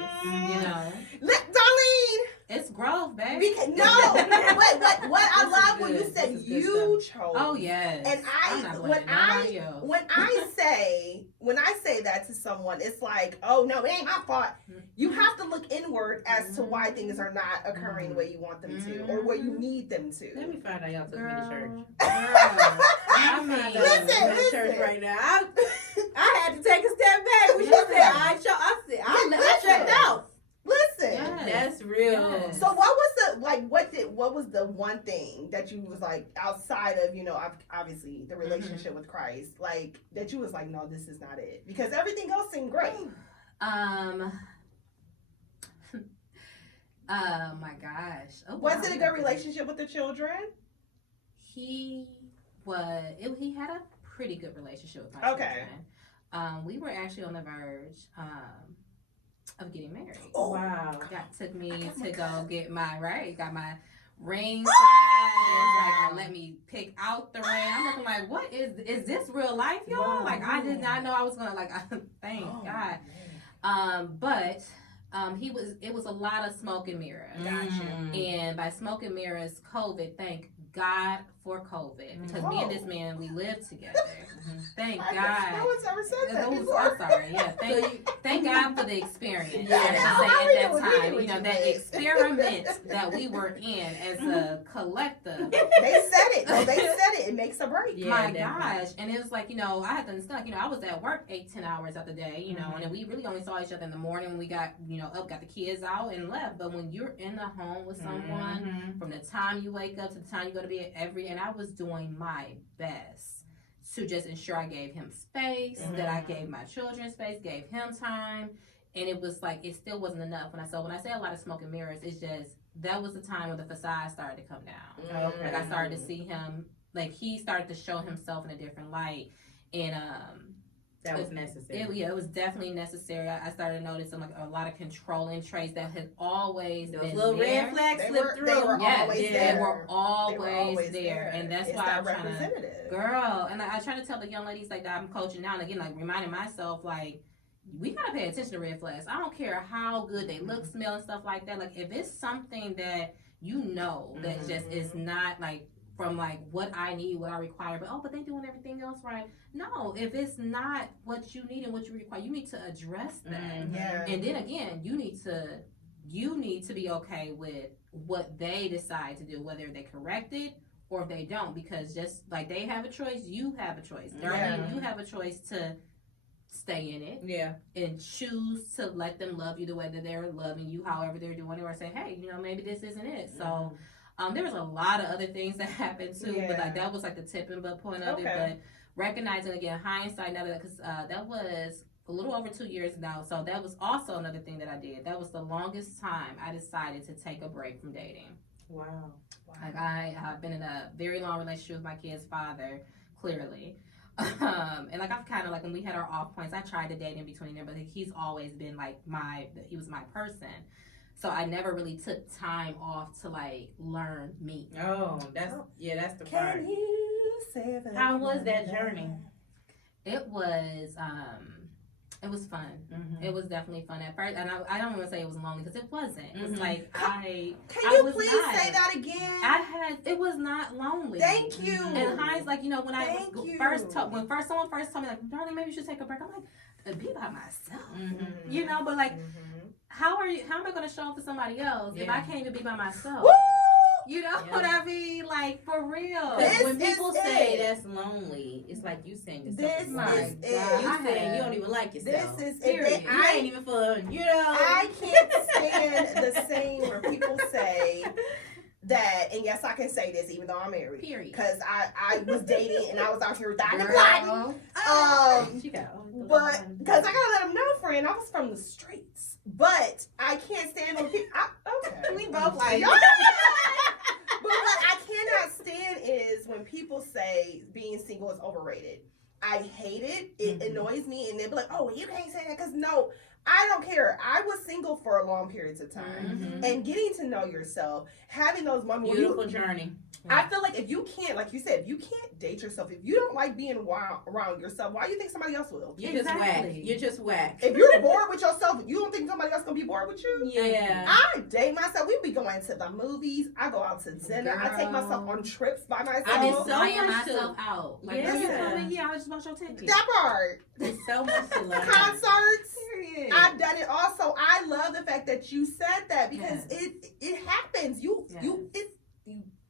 Darlene, It's growth, baby. what I This love is when you good. said This is good you chose. Oh, yes. And I'm not blaming nobody else. when I say that to someone, it's like, oh no, it ain't my fault. You have to look inward as to why things are not occurring the way you want them to, or where you need them to. Let me find out y'all took me to church. Girl, I mean, Listen. Church right now. I had to take a step back. When she said, I checked out. Listen. Yes. That's real. Yes. So what was the one thing that you was like, outside of, obviously the relationship with Christ, like that you was like, no, this is not it, because everything else seemed great. Oh my gosh. Oh, Was wow. it a good relationship with the children? He had a pretty good relationship with my Okay. children. We were actually on the verge of getting married. Oh. Wow. Took me I got my to go cup. get got my ring size. Like, let me pick out the ring. I'm looking like, what is this real life, y'all? Wow. Like, I did not know I was gonna thank Oh, God. man. But it was a lot of smoke and mirror. Gotcha. And by smoke and mirrors, COVID, thank God for COVID. Because me and this man, we lived together. Thank I guess no God. one's ever said that I'm before. sorry. Yeah, thank God for the experience. Yeah. I should No, say we at knew that time, what you that meant. experiment that we were in as a collective. They said it. No, they said it. It makes a break. Yeah, My definitely. gosh. And it was like, I had to understand, I was at work 8-10 hours out the day, and then we really only saw each other in the morning when we got, up, got the kids out and left. But when you're in the home with someone, from the time you wake up to the time you go to bed and I was doing my best to just ensure I gave him space, that I gave my children space, gave him time. And it was like, it still wasn't enough. When I say a lot of smoke and mirrors, it's just that was the time when the facade started to come down. Okay. Like I started to see him, like he started to show himself in a different light, and that was necessary. It was definitely necessary. I started noticing like a lot of controlling traits that had always Those been little there. red flags slipped through. They were always there. They were always there. And that's it's why that I'm trying to, representative. girl, and I try to tell the young ladies like that I'm coaching now and again, like reminding myself like, we gotta pay attention to red flags. I don't care how good they look, smell, and stuff like that. Like if it's something that you know that just is not like from like what I need, what I require, but they doing everything else right. No, if it's not what you need and what you require, you need to address that. Yeah. And then again, you need to be okay with what they decide to do, whether they correct it or if they don't, because just like they have a choice, you have a choice. Darlene, you have a choice to stay in it, and choose to let them love you the way that they're loving you, however they're doing it, or say, hey, maybe this isn't it. So there was a lot of other things that happened too, but like that was like the tipping point of it. But recognizing again, hindsight, now that because that was a little over 2 years now, so that was also another thing that I did. That was the longest time I decided to take a break from dating. Wow. Like I've been in a very long relationship with my kid's father, clearly. And like I've kind of like when we had our off points, I tried to date in between them, but he's always been like he was my person. So I never really took time off to like learn me. Oh, that's the part. Can you say that? How was that journey? It was fun. It was definitely fun at first, and I don't want to say it was lonely because it wasn't. It was like Can I you was please not. say that again? It was not lonely. Thank you. And Heinz, like when I Thank you. someone first told me like, darling, maybe you should take a break. I'm like, be by myself, but like, how am I going to show up for somebody else if I can't even be by myself? Woo! You know what I mean? Like for real. When people say that's lonely, it's like you saying yourself. This is it. You saying you don't even like yourself. This is period. it. You ain't even fun. I can't stand the saying where people say that, and yes, I can say this even though I'm married. Period. Because I was dating and I was out here dying and Girl. plotting. But because I gotta let them know, friend, I was from the streets. But I can't stand when people. Okay, We both like. But what I cannot stand is when people say being single is overrated. I hate it. It annoys me, and they'll be like, "Oh, you can't say that," because no, I don't care. I was single for long periods of time, and getting to know yourself, having those moments. Beautiful journey. I feel like if you can't, like you said, if you can't date yourself, if you don't like being around yourself, why do you think somebody else will? You're just whack. If you're bored with yourself, you don't think somebody else gonna be bored with you? Yeah. I date myself. We be going to the movies. I go out to dinner. Girl. I take myself on trips by myself. I did so Flying much myself out. Like, Yeah. girl, you coming? Yeah, I just bought your ticket. That part. There's so much to learn. Concerts. Period. I've done it also. I love the fact that you said that because it happens. You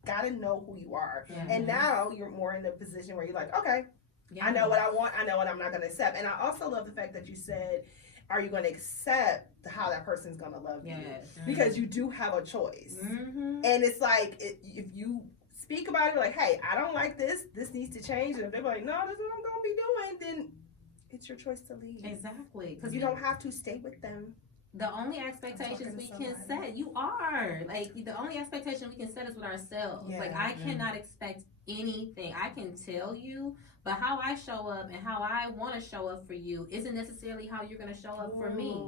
gotta know who you are. And now you're more in the position where you're like, okay, I know what I want. I know what I'm not going to accept. And I also love the fact that you said, are you going to accept how that person's going to love you? Because you do have a choice. And it's like, if you speak about it, like, hey, I don't like this. This needs to change. And if they're like, no, this is what I'm going to be doing, then it's your choice to leave. Exactly. Because you don't have to stay with them. The only expectations we can set, the only expectation we can set is with ourselves. Like, I cannot expect anything. I can tell you, but how I show up and how I want to show up for you isn't necessarily how you're going to show up for me.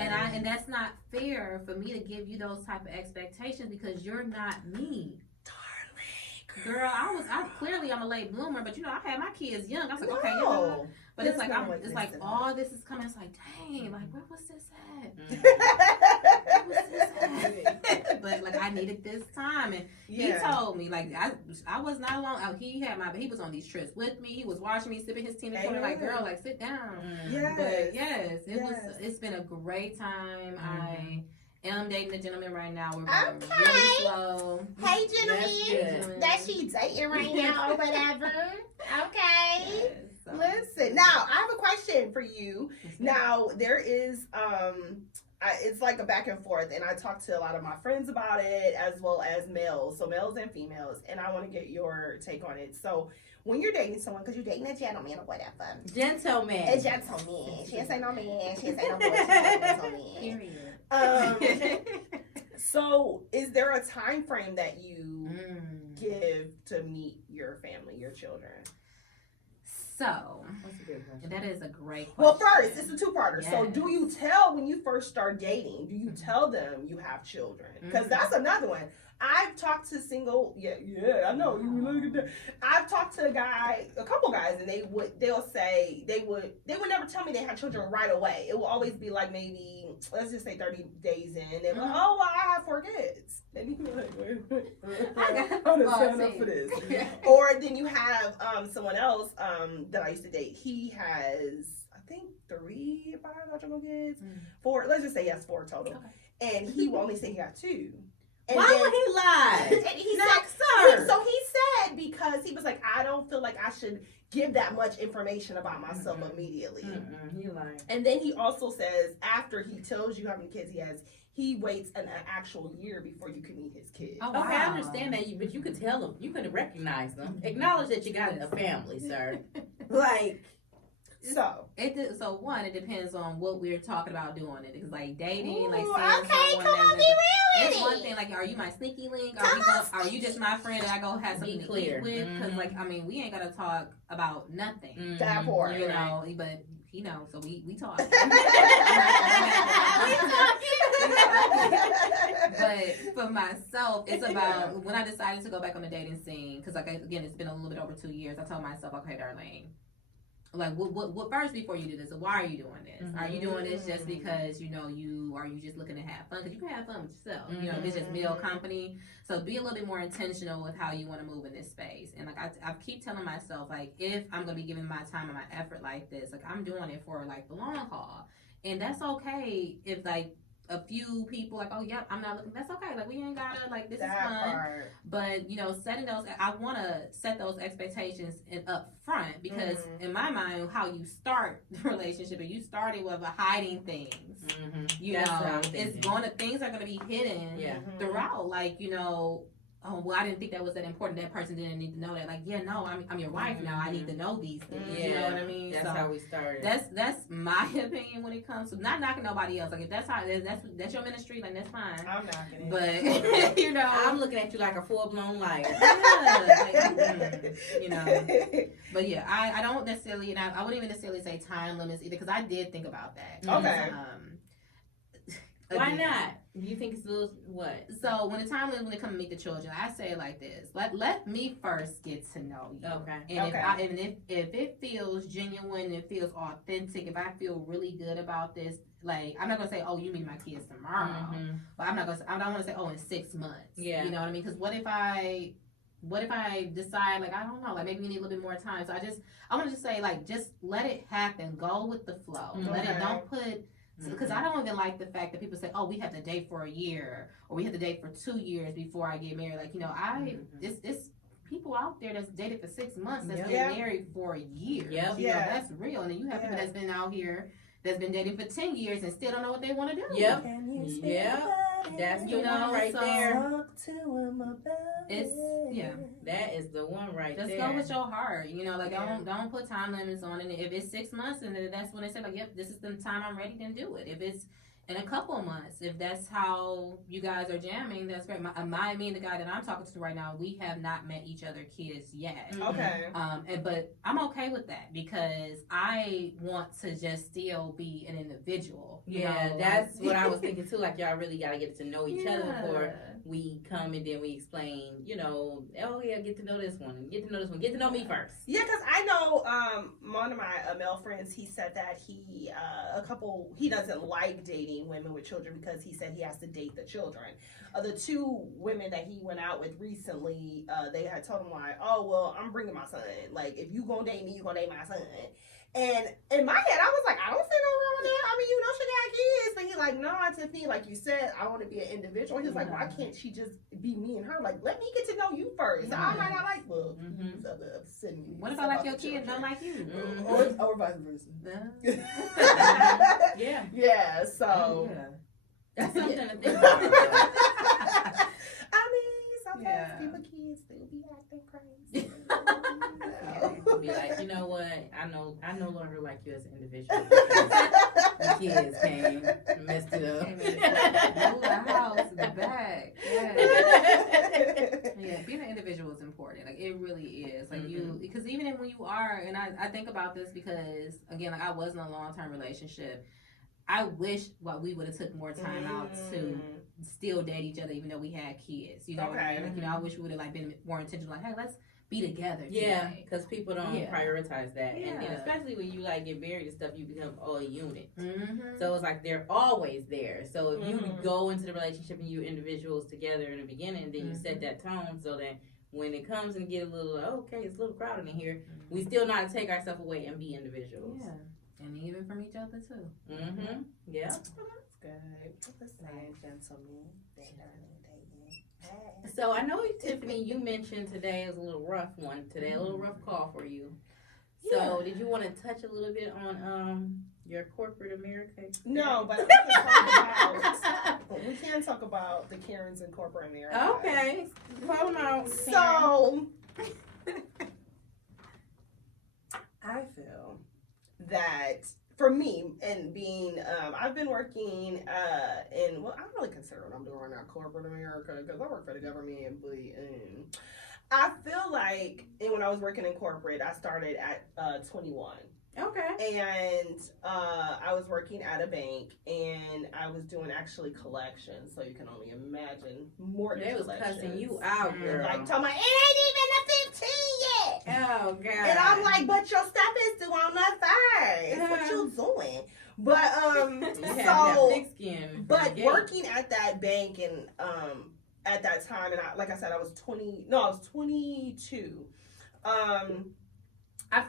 And that's not fair for me to give you those type of expectations because you're not me. Girl, I'm a late bloomer, but I had my kids young. I was like, okay, but it's like all this is coming. It's like, dang, like where was this at? Where was this at? But like I needed this time, and he told me like I was not alone. He was on these trips with me. He was watching me sipping his tea in the corner. Like, girl, like sit down. But it's been a great time. I am dating a gentleman right now. We're going really slow. Hey, gentlemen. That she's dating right now or whatever. Okay. Listen. Now, I have a question for you. Now, there is, it's like a back and forth, and I talk to a lot of my friends about it, as well as males. So, males and females. And I want to get your take on it. So, when you're dating someone, because you're dating a gentleman or whatever. Gentleman. A gentleman. She didn't say no man. She didn't say no boy. She said gentleman. Period. So, is there a time frame that you give to meet your family, your children? So, That's a good question. that is a great question. Well, first, it's a two-parter. Yes. So, do you tell when you first start dating? Do you tell them you have children? Because that's another one. I've talked to single. Yeah, I know. You look at that. I've talked to a couple guys, and they'll say they would never tell me they had children right away. It will always be like maybe, let's just say 30 days in. They're like, oh, well, I have 4 kids. And you can be like, wait. I'm gonna sign up for this. Or then you have someone else that I used to date. He has, I think, 3 biological kids. 4. Let's just say he has 4 total. Okay. And he will only say he got 2. And why would he lie? And he Not said, sir. so he said, because he was like, I don't feel like I should give that much information about myself immediately. He lied. And then he also says, after he tells you how many kids he has, he waits an actual year before you can meet his kids. Oh, wow. Okay, I understand that, but you could tell them. You could recognize them. Acknowledge that you got a family, sir. Like. So one, it depends on what we're talking about doing it. Because like dating, ooh, like okay, come on, be real with it's one it. thing. Like, are you my sneaky link? Come Are you just my friend that I go have something Be to clear. eat with? Because like, I mean, we ain't gotta talk about nothing. That part, You know, but you know, so we talk. But for myself, it's about when I decided to go back on the dating scene. Because like again, it's been a little bit over 2 years. I told myself, okay, Darlene. Like, what first before you do this? Why are you doing this? Are you doing this just because are you just looking to have fun? Because you can have fun with yourself. You know, if it's just meal company. So be a little bit more intentional with how you want to move in this space. And like I keep telling myself, like, if I'm gonna be giving my time and my effort like this, like I'm doing it for like the long haul, and that's okay if like a few people like, oh yep, I'm not looking. That's okay. Like we ain't gotta like this that is fun. part. But setting those, I want to set those expectations up front because in my mind, how you start the relationship, and you starting with hiding things. That's what I'm thinking. Things are gonna be hidden throughout. Like oh well, I didn't think that was that important. That person didn't need to know that. Like no, I'm your wife now. I need to know these things. You know what I mean? That's how we started. That's my opinion when it comes to not knocking nobody else. Like if that's how that's your ministry, then that's fine. I'm knocking it. But I'm looking at you like a full-blown liar. But yeah, I don't necessarily, and I wouldn't even necessarily say time limits either, because I did think about that. Okay. Why not? Do you think it's a little what? So when the time limit, when it comes to meet the children, I say it like this: let me first get to know you. Okay. And if it feels genuine, it feels authentic. If I feel really good about this, like I'm not gonna say, oh, you meet my kids tomorrow, but I don't want to say, oh, in 6 months. Yeah. You know what I mean? Because what if I decide, like, I don't know, like maybe we need a little bit more time. So I want to just say, like, just let it happen. Go with the flow. Don't put. Because I don't even like the fact that people say, oh, we have to date for a year or we have to date for 2 years before I get married. Like, it's people out there that's dated for 6 months that's been married for a year. Yep. That's real. And then you have people that's been out here that's been dating for 10 years and still don't know what they want to do. Yep. That's the one right there. That is the one right Just there. go with your heart. Don't put time limits on it. If it's 6 months and then that's when they say, like, yep, this is the time I'm ready, then do it. If it's in a couple of months, if that's how you guys are jamming, that's great. Me and the guy that I'm talking to right now, we have not met each other kids yet. Okay. But I'm okay with that because I want to just still be an individual. That's what I was thinking too. Like y'all really gotta get to know each other before we come and then we explain. Oh yeah, get to know this one, get to know me first. Yeah, because I know one of my male friends. He said that he doesn't like dating women with children because he said he has to date the children. The 2 women that he went out with recently, they had told him like, oh well, I'm bringing my son. Like if you gonna date me, you gonna date my son. And in my head, I was like, I don't see no wrong with that. I mean, she got kids. But he's like, no, Tiffany, like you said, I want to be an individual. He's like, why can't she just be me and her? Like, let me get to know you first. I might not like, what if I like your kids, don't like you? Or vice versa. Yeah. Yeah, so. Yeah. That's something to think about. I mean, sometimes people kids still be acting crazy. Be like, you know what? I no longer like you as an individual. The kids came and messed it up. Move the house in the back. Yeah, being an individual is important. Like, it really is. Like, because even when you are, and I think about this because, again, like, I was in a long-term relationship. I wish we would have took more time out to still date each other, even though we had kids. You know what I mean? Like, you know, I wish we would have, like, been more intentional. Like, hey, let's be together today. Yeah, because people don't prioritize that. And especially when you, like, get married and stuff, you become a unit. So it's like they're always there. So if you go into the relationship and you individuals together in the beginning, then you set that tone so that when it comes and get a little, okay, it's a little crowded in here, we still know how to take ourselves away and be individuals. Yeah. And even from each other, too. Yeah. Well, that's good. That's gentlemen. So I know, Tiffany, you mentioned today is a little rough one. Today, a little rough call for you. So did you want to touch a little bit on your corporate America experience? No, but we can talk about the Karens in corporate America. Okay. Call them out. So I feel that for me, and being, I've been working in, well, I don't really consider what I'm doing right now corporate America because I work for the government, but I feel like, and when I was working in corporate, I started at 21. Okay. And I was working at a bank, and I was doing actually collections, so you can only imagine mortgage They was collections. cussing you out, girl. Like, talking about, it ain't even a 15 yet. Oh, God. And I'm like, but your stuff is due on the 3rd. What you doing? But, so, thick skin. but working at that bank and, at that time, and like I said, I was 22. I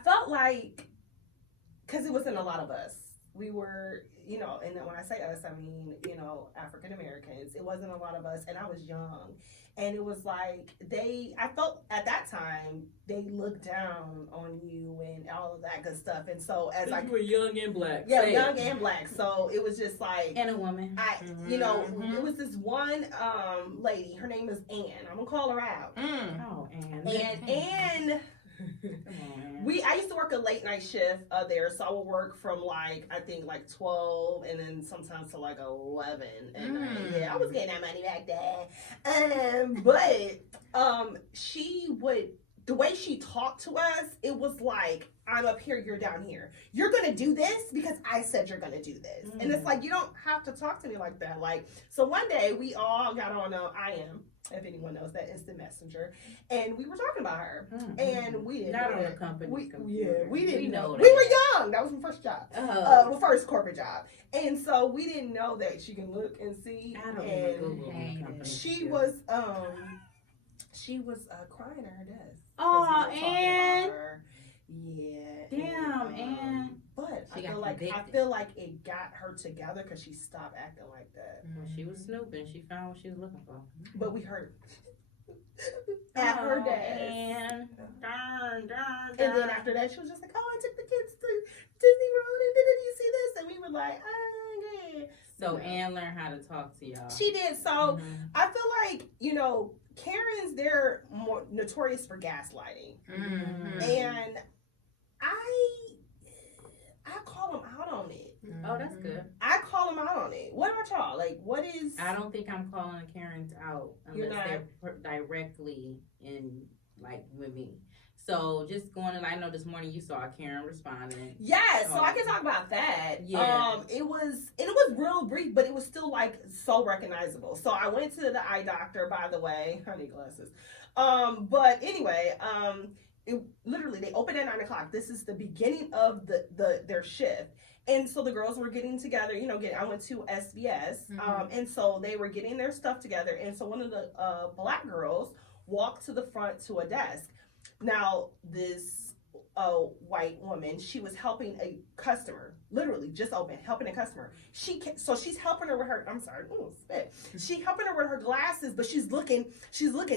felt like, because it wasn't a lot of us. We were, you know, and when I say us, I mean, you know, African Americans. It wasn't a lot of us, and I was young. And it was like, I felt at that time, they looked down on you and all of that good stuff. And so as you were young and black. Yeah, young and black. So it was just like. And a woman. You know, it was this one lady, her name is Ann. I'm going to call her out. Oh, Ann. And Ann. I used to work a late night shift there, so I would work from like 12 and then sometimes to like 11. And I was getting that money back then. But she would, the way she talked to us, it was like, I'm up here, you're down here. You're gonna do this because I said you're gonna do this. And it's like, you don't have to talk to me like that. Like, so one day we all got on IM, if anyone knows that, instant messenger, and we were talking about her, and we didn't not know on that. the company. We didn't know. That. We were young. That was my first job, first corporate job, and so we didn't know that she can look and see. I don't and she was crying at her desk. Oh, and yeah. Damn, and but I feel like it got her together because she stopped acting like that. She was snooping. She found what she was looking for. But we heard at her desk. And darn. And then after that, she was just like, "Oh, I took the kids to Disney World, and did you see this?" And we were like, "Oh, yeah." So Ann learned how to talk to y'all. She did. So I feel like, you know, Karens, they're more notorious for gaslighting, and I call them out on it. Oh, that's good. I call them out on it. What about y'all? Like, what is? I don't think I'm calling the Karens out unless they're directly in, like, with me. So just going to, I know this morning you saw Karen responding. Yes, so I can talk about that. Yeah. It was real brief, but it was still like so recognizable. So I went to the eye doctor, by the way. I need glasses. But anyway, it literally, they opened at 9:00. This is the beginning of their shift. And so the girls were getting together, you know, I went to SBS, and so they were getting their stuff together. And so one of the black girls walked to the front to a desk. Now, this white woman, she was helping a customer, literally just helping a customer. So she's helping her with her, I'm sorry, spit. She's helping her with her glasses, but she's looking, she's like,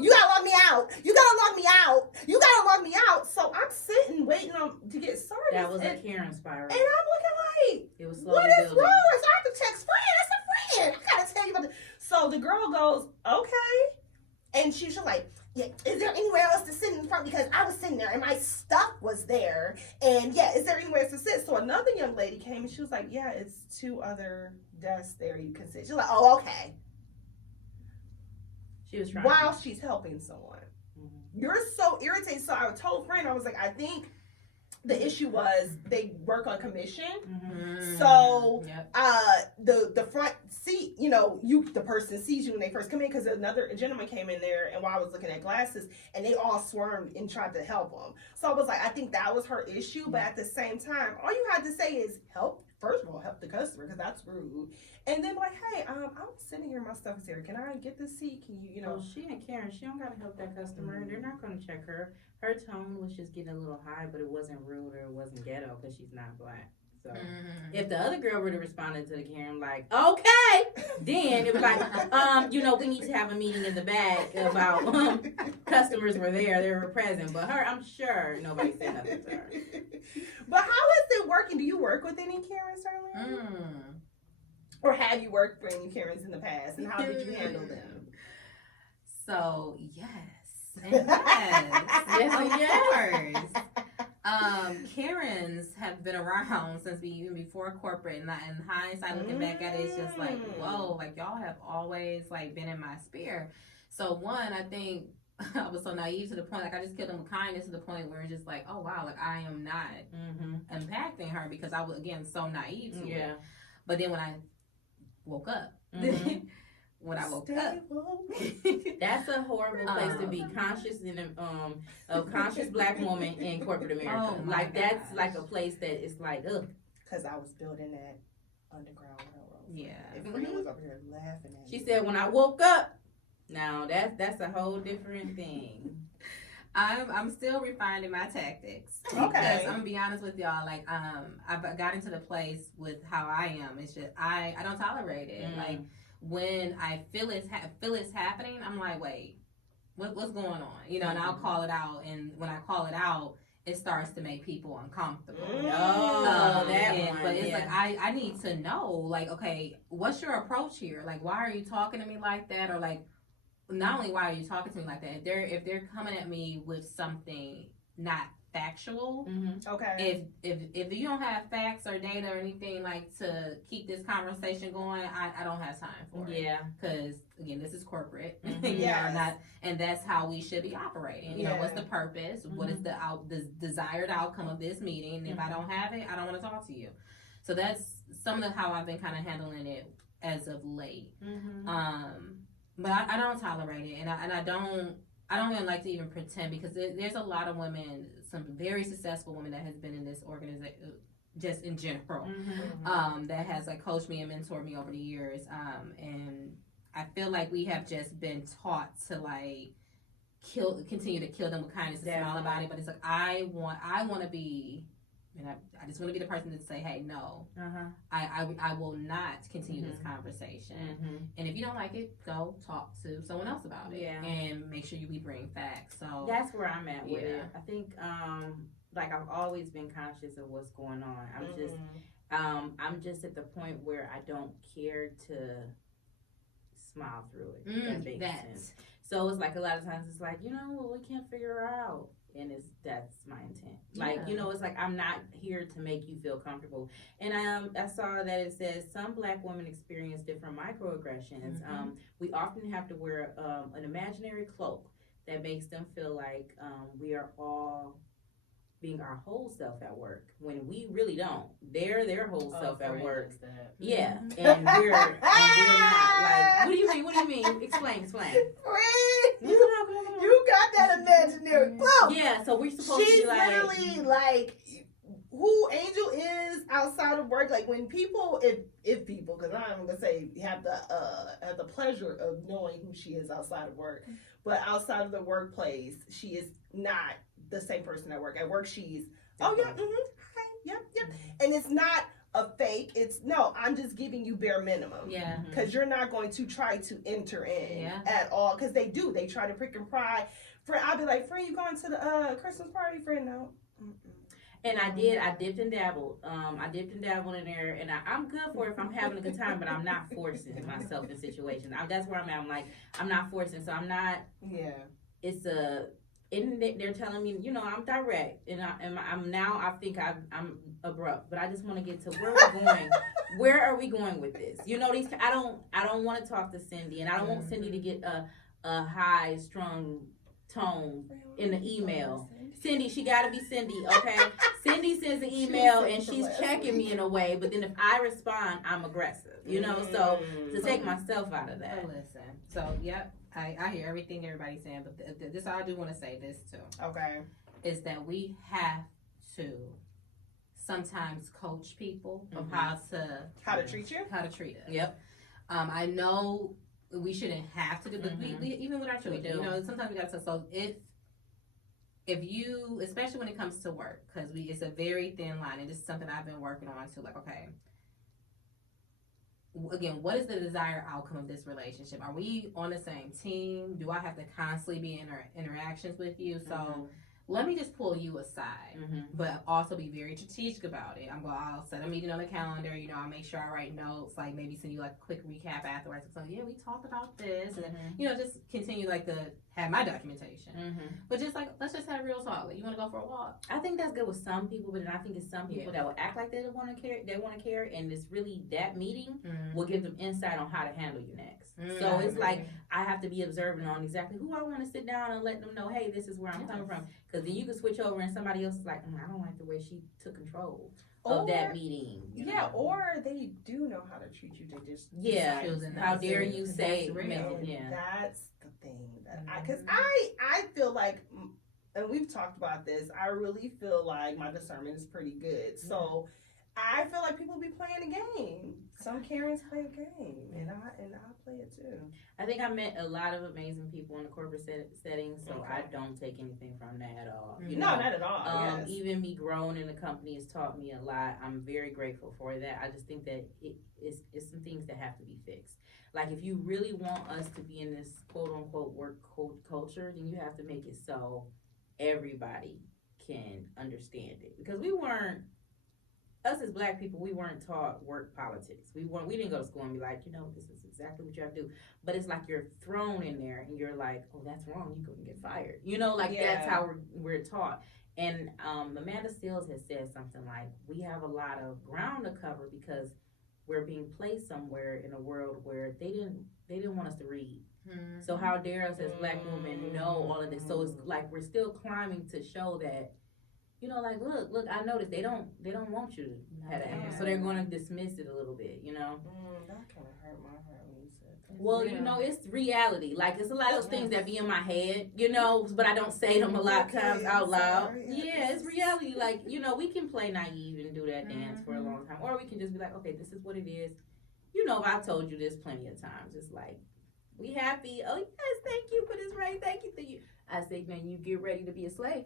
you gotta log me out. You gotta log me out. You gotta log me out. So I'm sitting, waiting to get started. That was a Karen spiral. And I'm looking like, it was what is wrong? So I have to text friend. That's a friend. I gotta tell you about this. So the girl goes, okay. And she's just like, yeah, is there anywhere else to sit in front? Because I was here. And yeah, is there anywhere to sit? So another young lady came and she was like, yeah, it's 2 other desks there you can sit. She's like, oh, okay. She was trying. While she's helping someone. You're so irritated. So I told a friend, I was like, I think the issue was they work on commission. So the front seat, you know, the person sees you when they first come in, because another gentleman came in there, and while I was looking at glasses, and they all swarmed and tried to help him. So I was like, I think that was her issue. But at the same time, all you had to say is help. First of all, help the customer, because that's rude. And then like, hey, I'm sitting here, my stuff is here. Can I get this seat? Can you, you know? Well, she ain't Karen. She don't gotta help that customer. They're not gonna check her. Her tone was just getting a little high, but it wasn't rude or it wasn't ghetto because she's not black. So if the other girl would have responded to the Karen like, okay, then it was like, you know, we need to have a meeting in the back about customers were there, they were present. But her, I'm sure nobody said nothing to her. But how is it working? Do you work with any Karens, Darlene? Or have you worked for any Karens in the past, and how did you handle them? So yes, and yes, of course. Karens have been around since even before corporate, and in hindsight, looking back at it, it's just like, whoa, like y'all have always like been in my sphere. So one, I think I was so naive to the point, like I just killed them with kindness to the point where it's just like, oh wow, like I am not impacting her because I was again so naive to it. But then when I woke up, that's a horrible place to be. Conscious in a conscious black woman in corporate America. Like that's like a place that is like, ugh. Because I was building that Underground Railroad. Yeah. And Freya was over here laughing at me. She said, when I woke up. Now that's a whole different thing. I'm still refining my tactics. Okay. Because I'm gonna be honest with y'all, like I've gotten to the place with how I am. It's just I don't tolerate it. Like when I feel it's happening, I'm like, wait, what's going on? You know, and I'll call it out. And when I call it out, it starts to make people uncomfortable. But it's like I need to know, like, okay, what's your approach here? Like, why are you talking to me like that? Or like, not only why are you talking to me like that, if they're coming at me with something not factual, okay, if you don't have facts or data or anything like to keep this conversation going, I don't have time for it. Yeah, because again, this is corporate, and that's how we should be operating. You know, what's the purpose? What is the desired outcome of this meeting? And if I don't have it, I don't want to talk to you. So that's some of how I've been kind of handling it as of late. But I don't tolerate it, and I don't even like to even pretend, because there's a lot of women, some very successful women that has been in this organization, just in general, that has like coached me and mentored me over the years, and I feel like we have just been taught to like continue to kill them with kindness and smile about it. But it's like I want to be. And I just want to be the person to say, hey, no, I will not continue this conversation. And if you don't like it, go talk to someone else about it. And make sure we bring facts. So that's where I'm at with it. I think, like, I've always been conscious of what's going on. I'm just at the point where I don't care to smile through it. If that makes sense. So it's like a lot of times it's like, you know, well, we can't figure her out. And that's my intent. Like, you know, it's like, I'm not here to make you feel comfortable. And I saw that it says some black women experience different microaggressions. We often have to wear an imaginary cloak that makes them feel like we are all being our whole self at work, when we really don't. They're their whole self at work. Yeah, and we're not. Like, what do you mean? Explain. You got that imaginary cloak. Yeah, so we're supposed to be like. She's literally like who Angel is outside of work. Like when people, if people, because I'm gonna say have the pleasure of knowing who she is outside of work, but outside of the workplace, she is not the same person at work. At work, she's hi, yep, and it's not a fake. It's no, I'm just giving you bare minimum. Yeah, because you're not going to try to enter in at all. Because they try to prick and pry. Friend, I'll be like, friend, you going to the Christmas party? Friend, no. And I dipped and dabbled. In there, and I'm good for it if I'm having a good time, but I'm not forcing myself in situations. That's where I'm at. I'm like, I'm not forcing, so I'm not. Yeah. It's a and they're telling me, you know, I'm direct, and I'm now I think I'm abrupt, but I just want to get to where we're going. Where are we going with this? You know, I don't want to talk to Cindy, and I don't want Cindy to get a high strung tone in the email. Cindy, she got to be Cindy, okay? Cindy sends an email and she's checking me in a way, but then if I respond, I'm aggressive, you know? So to take myself out of that. Oh, listen. So, yep, I hear everything everybody's saying, but this I do want to say this too. Okay. Is that we have to sometimes coach people of how to treat you, how to treat us. Yep. I know we shouldn't have to do, but we even with our children, you know, sometimes we got to. So if you, especially when it comes to work, because it's a very thin line, and this is something I've been working on too. Like, okay, again, what is the desired outcome of this relationship? Are we on the same team? Do I have to constantly be in interactions with you? So let me just pull you aside, but also be very strategic about it. I'll set a meeting on the calendar. You know, I'll make sure I write notes, like maybe send you like a quick recap afterwards. So yeah, we talked about this, and then, you know, just continue like to have my documentation. But just like, let's just have real talk. Like, you want to go for a walk? I think that's good with some people, but then I think it's some people that will act like they don't want to care. They want to care, and it's really that meeting will give them insight on how to handle you next. So it's like I have to be observant on exactly who I want to sit down and let them know, hey, this is where I'm coming from. Because then you can switch over and somebody else is like, I don't like the way she took control of that meeting. You know? Or they do know how to treat you. They just how dare you say that's the thing that because I feel like, and we've talked about this, I really feel like my discernment is pretty good. So I feel like people be playing a game. Some Karens play a game, and I play it too. I think I met a lot of amazing people in the corporate setting, so I don't take anything from that at all. You know? Not at all. Even me growing in the company has taught me a lot. I'm very grateful for that. I just think that it's some things that have to be fixed. Like, if you really want us to be in this quote unquote work culture, then you have to make it so everybody can understand it. Because us as Black people, we weren't taught work politics. We didn't go to school and be like, you know, this is exactly what you have to do. But it's like you're thrown in there and you're like, oh, that's wrong. You couldn't get fired. You know, like that's how we're taught. And Amanda Seals has said something like, we have a lot of ground to cover because we're being placed somewhere in a world where they didn't want us to read. So how dare us as Black women know all of this? So it's like we're still climbing to show that, you know, like, look, I noticed they don't want you to have that. So they're going to dismiss it a little bit, you know? That kind of hurt my heart when you said that. Well, you know, it's reality. Like, it's a lot of those things that be in my head, you know, but I don't say them a lot of times out loud. Yeah, it's reality. Like, you know, we can play naive and do that dance for a long time. Or we can just be like, okay, this is what it is. You know, I've told you this plenty of times. It's like, we happy. Oh, yes, thank you for this rain. Thank you. I say, man, you get ready to be a slave.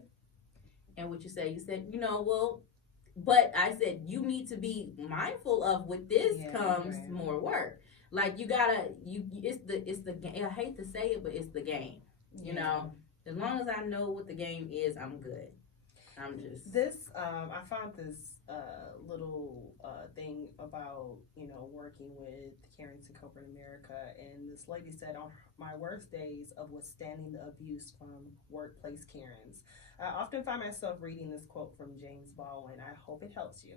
And what you said, you know, well, but I said, you need to be mindful of with this comes more work. Like, you gotta, it's the game. I hate to say it, but it's the game. You know, as long as I know what the game is, I'm good. I'm just. I found this little thing about, you know, working with Karens in corporate America. And this lady said, on my worst days of withstanding the abuse from workplace Karens, I often find myself reading this quote from James Baldwin. I hope it helps you.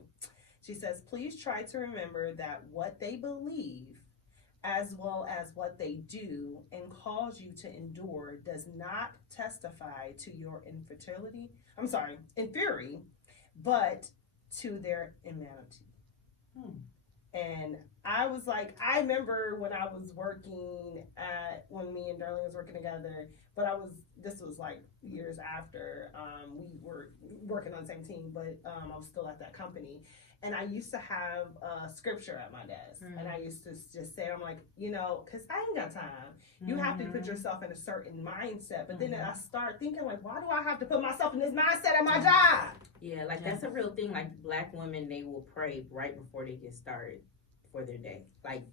She says, please try to remember that what they believe, as well as what they do and cause you to endure, does not testify to your inferiority, but to their humanity. And I was like, I remember when I was working when me and Darlene was working together, but this was like years after we were working on the same team, but I was still at that company. And I used to have scripture at my desk. And I used to just say, I'm like, you know, because I ain't got time. You have to put yourself in a certain mindset. But then I start thinking, like, why do I have to put myself in this mindset at my job? Yeah, like that's a real thing. Like, Black women, they will pray right before they get started for their day. Like,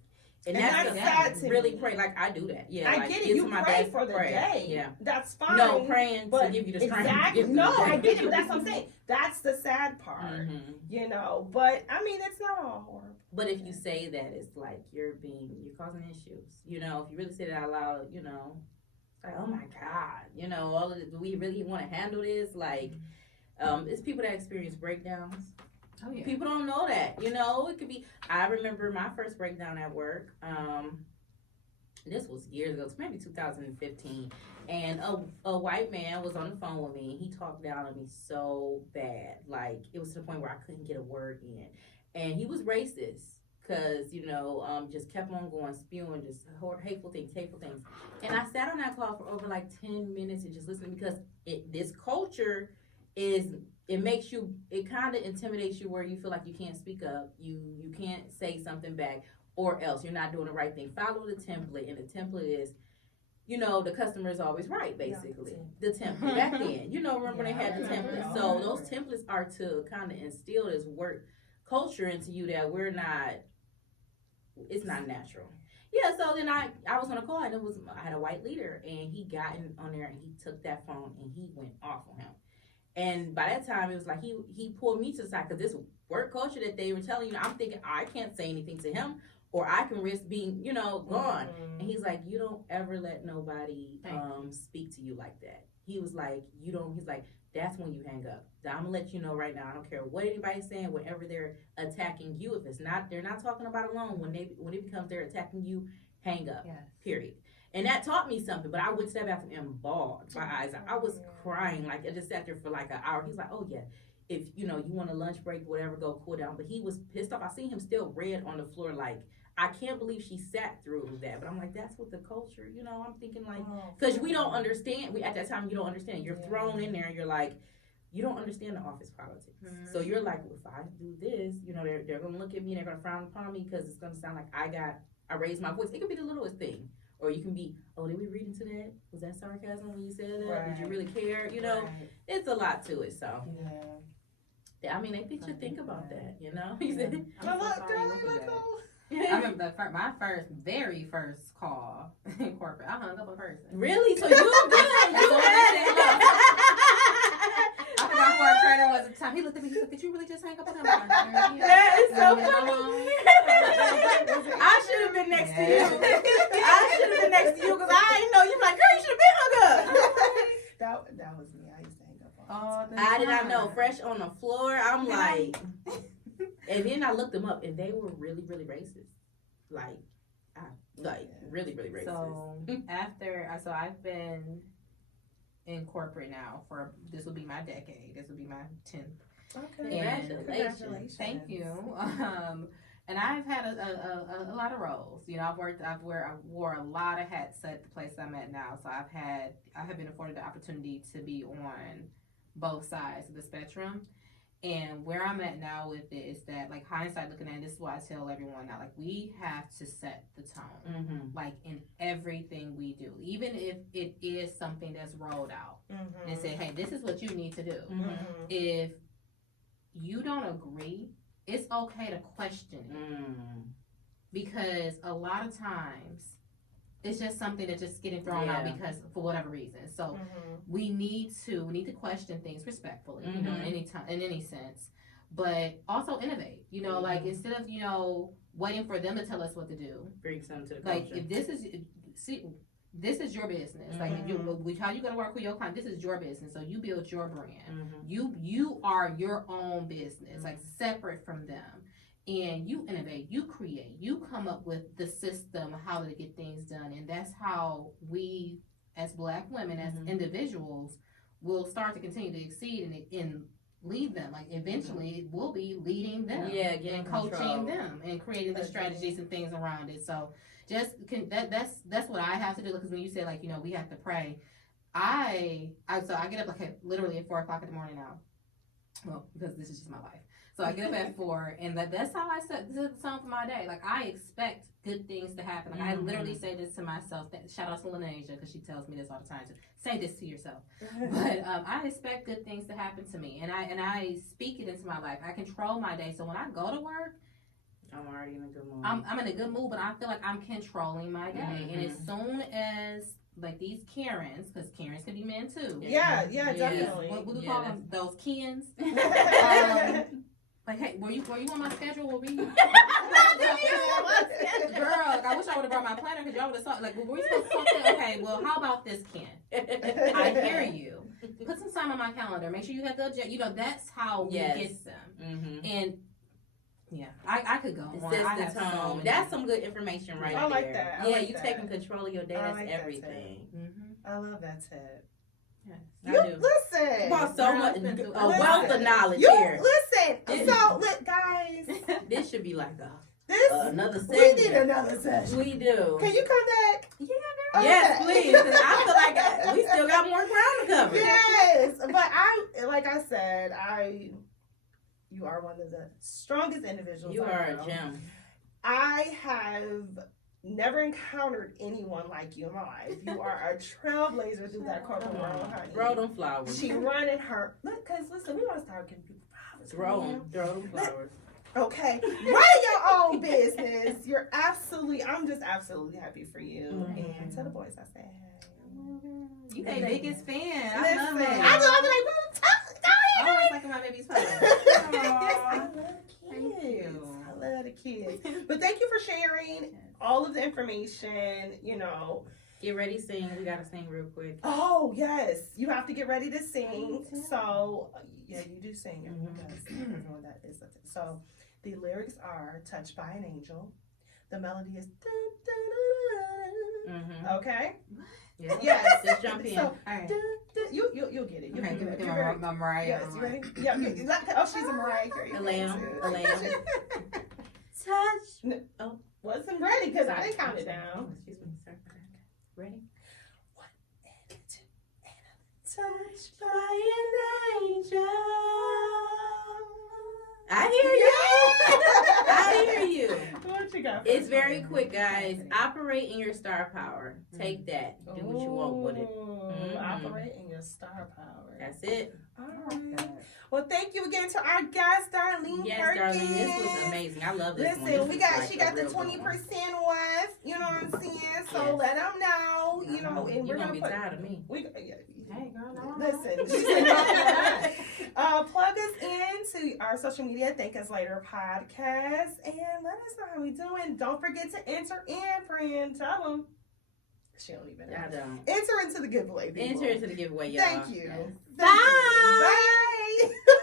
and that's really pray. Like, I do that. Yeah, I like, get it. You pray for the day. Yeah, that's fine. No, praying to give you the strength. Exactly. No, I get it. But that's what I'm saying. That's the sad part. You know. But I mean, it's not all horrible. But if you say that, it's like you're causing issues. You know, if you really say that out loud, you know, Like, oh my God, you know, all of this, do we really want to handle this? Like, it's people that experience breakdowns. Oh, yeah. People don't know that, you know. It could be. I remember my first breakdown at work. This was years ago, maybe 2015, and a white man was on the phone with me. He talked down on me so bad, like it was to the point where I couldn't get a word in, and he was racist. Cause just kept on going, spewing just hateful things. And I sat on that call for over like 10 minutes and just listened because this culture makes you, it kind of intimidates you where you feel like you can't speak up, you can't say something back, or else you're not doing the right thing. Follow the template, and the template is, the customer is always right, basically. The template back then, remember when they had the template. So those templates are to kind of instill this work culture into you that it's not natural. Yeah, so then I was on a call, and I had a white leader, and he got on there and he took that phone and he went off on him. And by that time, it was like he pulled me to the side because this work culture that they were telling you, I'm thinking I can't say anything to him or I can risk being, gone. Mm-hmm. And he's like, you don't ever let nobody speak to you like that. He was like, he's like, that's when you hang up. I'm gonna let you know right now. I don't care what anybody's saying. Whenever they're attacking you, if they're not talking about alone. When it becomes they're attacking you, hang up. Yes. Period. And that taught me something. But I went to that bathroom and bawled my eyes out. I was crying. Like I just sat there for like an hour. He's like, oh yeah, if you want a lunch break, whatever, go cool down. But he was pissed off. I seen him still red on the floor. Like I can't believe she sat through that. But I'm like, that's what the culture. I'm thinking like, because we don't understand. At that time, you don't understand. You're thrown in there, and you're like, you don't understand the office politics. Mm-hmm. So you're like, well, if I do this, they're gonna look at me and they're gonna frown upon me because it's gonna sound like I raised my voice. It could be the littlest thing, or you can be, oh, did we read into that? Was that sarcasm when you said that? Right. Did you really care? Right. It's a lot to it. So yeah, I mean, they think you think about that. You said, I remember my very first call in corporate. I hung up a person. Really? So you good? You good? I forgot who our trainer was at the time. He looked at me. He said, "Did you really just hang up on him?" That is so funny. I should have been next to you. I should have been next to you because I didn't know. You like, girl, you should have been hung up. That was me. I used to hang up all the time. I did not know. Fresh on the floor. I'm like. And then I looked them up, and they were really, really racist. Really, really racist. So I've been in corporate now this will be my decade. This will be my 10th. Okay, congratulations. Thank you. And I've had a lot of roles. I wore a lot of hats at the place I'm at now. So I have been afforded the opportunity to be on both sides of the spectrum. And where I'm at now with it is that, like, hindsight looking at it, this is why I tell everyone now, like, we have to set the tone, like, in everything we do. Even if it is something that's rolled out and say, hey, this is what you need to do. If you don't agree, it's okay to question it. Because a lot of times, it's just something that's just getting thrown out because for whatever reason. So we need to question things respectfully, in any sense, but also innovate. Like instead of waiting for them to tell us what to do, bring something to the like culture. If this is your business. Like if how you gonna work with your client, this is your business. So you build your brand. You are your own business, like separate from them. And you innovate, you create, you come up with the system, how to get things done. And that's how we, as Black women, as individuals, will start to continue to exceed and lead them. Like eventually, we'll be leading them and coaching them and creating the strategies and things around it. So that's what I have to do. Because when you say we have to pray, I get up literally at 4:00 in the morning now. Well, because this is just my life. So I get up at 4, and that's how I set the tone for my day. Like, I expect good things to happen. Like, I literally say this to myself. Shout out to Lenasia, because she tells me this all the time. So say this to yourself. But I expect good things to happen to me, and I speak it into my life. I control my day. So when I go to work, I'm already in a good mood. I'm in a good mood, but I feel like I'm controlling my day. And as soon as these Karens, because Karens can be men too. Yeah, definitely. What do we call them? Those Kens. Like, hey, were you Before you want my schedule will be. Girl, I wish I would have brought my planner because y'all would have thought like, well, were we supposed to talk to? Okay, well, how about this, Ken? I hear you. Put some time on my calendar. Make sure you have the agenda. You know, that's how we get them. Mm-hmm. And yeah, I could go on. Sets the tone. That's some good information right there. I like that. Yeah, you taking control of your day. That's like everything. I love that tip. Yes, You I do. listen. You want so much, a Listen. wealth of knowledge You here. listen. So, guys, This should be like another we segment. need another session. We do. Can you come back? Yeah, Okay. Yes, please. 'Cause I feel like we still got more ground to cover. Yes, but like I said, you are one of the strongest individuals. You I are know. a gem. I have never encountered anyone like you in my life. You are a trailblazer through that corporate world, honey. Throw them flowers. She running her. Look, cause listen, we want to start giving people flowers. Throw them flowers. Okay, run your own business. I'm just absolutely happy for you. Mm-hmm. And tell the boys I said, You my biggest fan. I listen, love it. I'm like, I always like my baby's phone. I love the Thank kids. you. I love the kids. But thank you for sharing all of the information, Get ready, sing. We gotta sing real quick. Oh, yes. You have to get ready to sing. So, yeah, you do sing. Everyone does. Everyone that is. So, the lyrics are Touched by an Angel. The melody is okay? Yeah. Yes. Just jump in. So, All right. you'll get it. You'll Okay, get it. give You me ready? my Mariah. Yes, you ready? Yeah. Oh, she's a Mariah Carey. A lamb. Touch. Wasn't ready because I didn't count it down. Excuse me, sir. Ready? 1 and 2 and touched by an angel. I hear you. I hear you. What you got? It's very quick, guys. Operate in your star power. Take that. Do what you want with it. Operate in your star power. That's it. All right. Well, thank you again to our guest, Darlene. Yes, Perkins. Darlene, this was amazing. I love this one. Listen, This she is got like the a real good 20% one. off. You know what I'm saying? So Yes. let them know. And You're we're gonna gonna be put. tired of me. Hey, girl, no. Listen, plug us into our social media, Thank Us Later podcast, and let us know how we doing. Don't forget to enter in, friend. Tell them. She don't even know. I don't. Enter into the giveaway, people. Enter into the giveaway, y'all. Thank you. Yes. Thank you. Bye.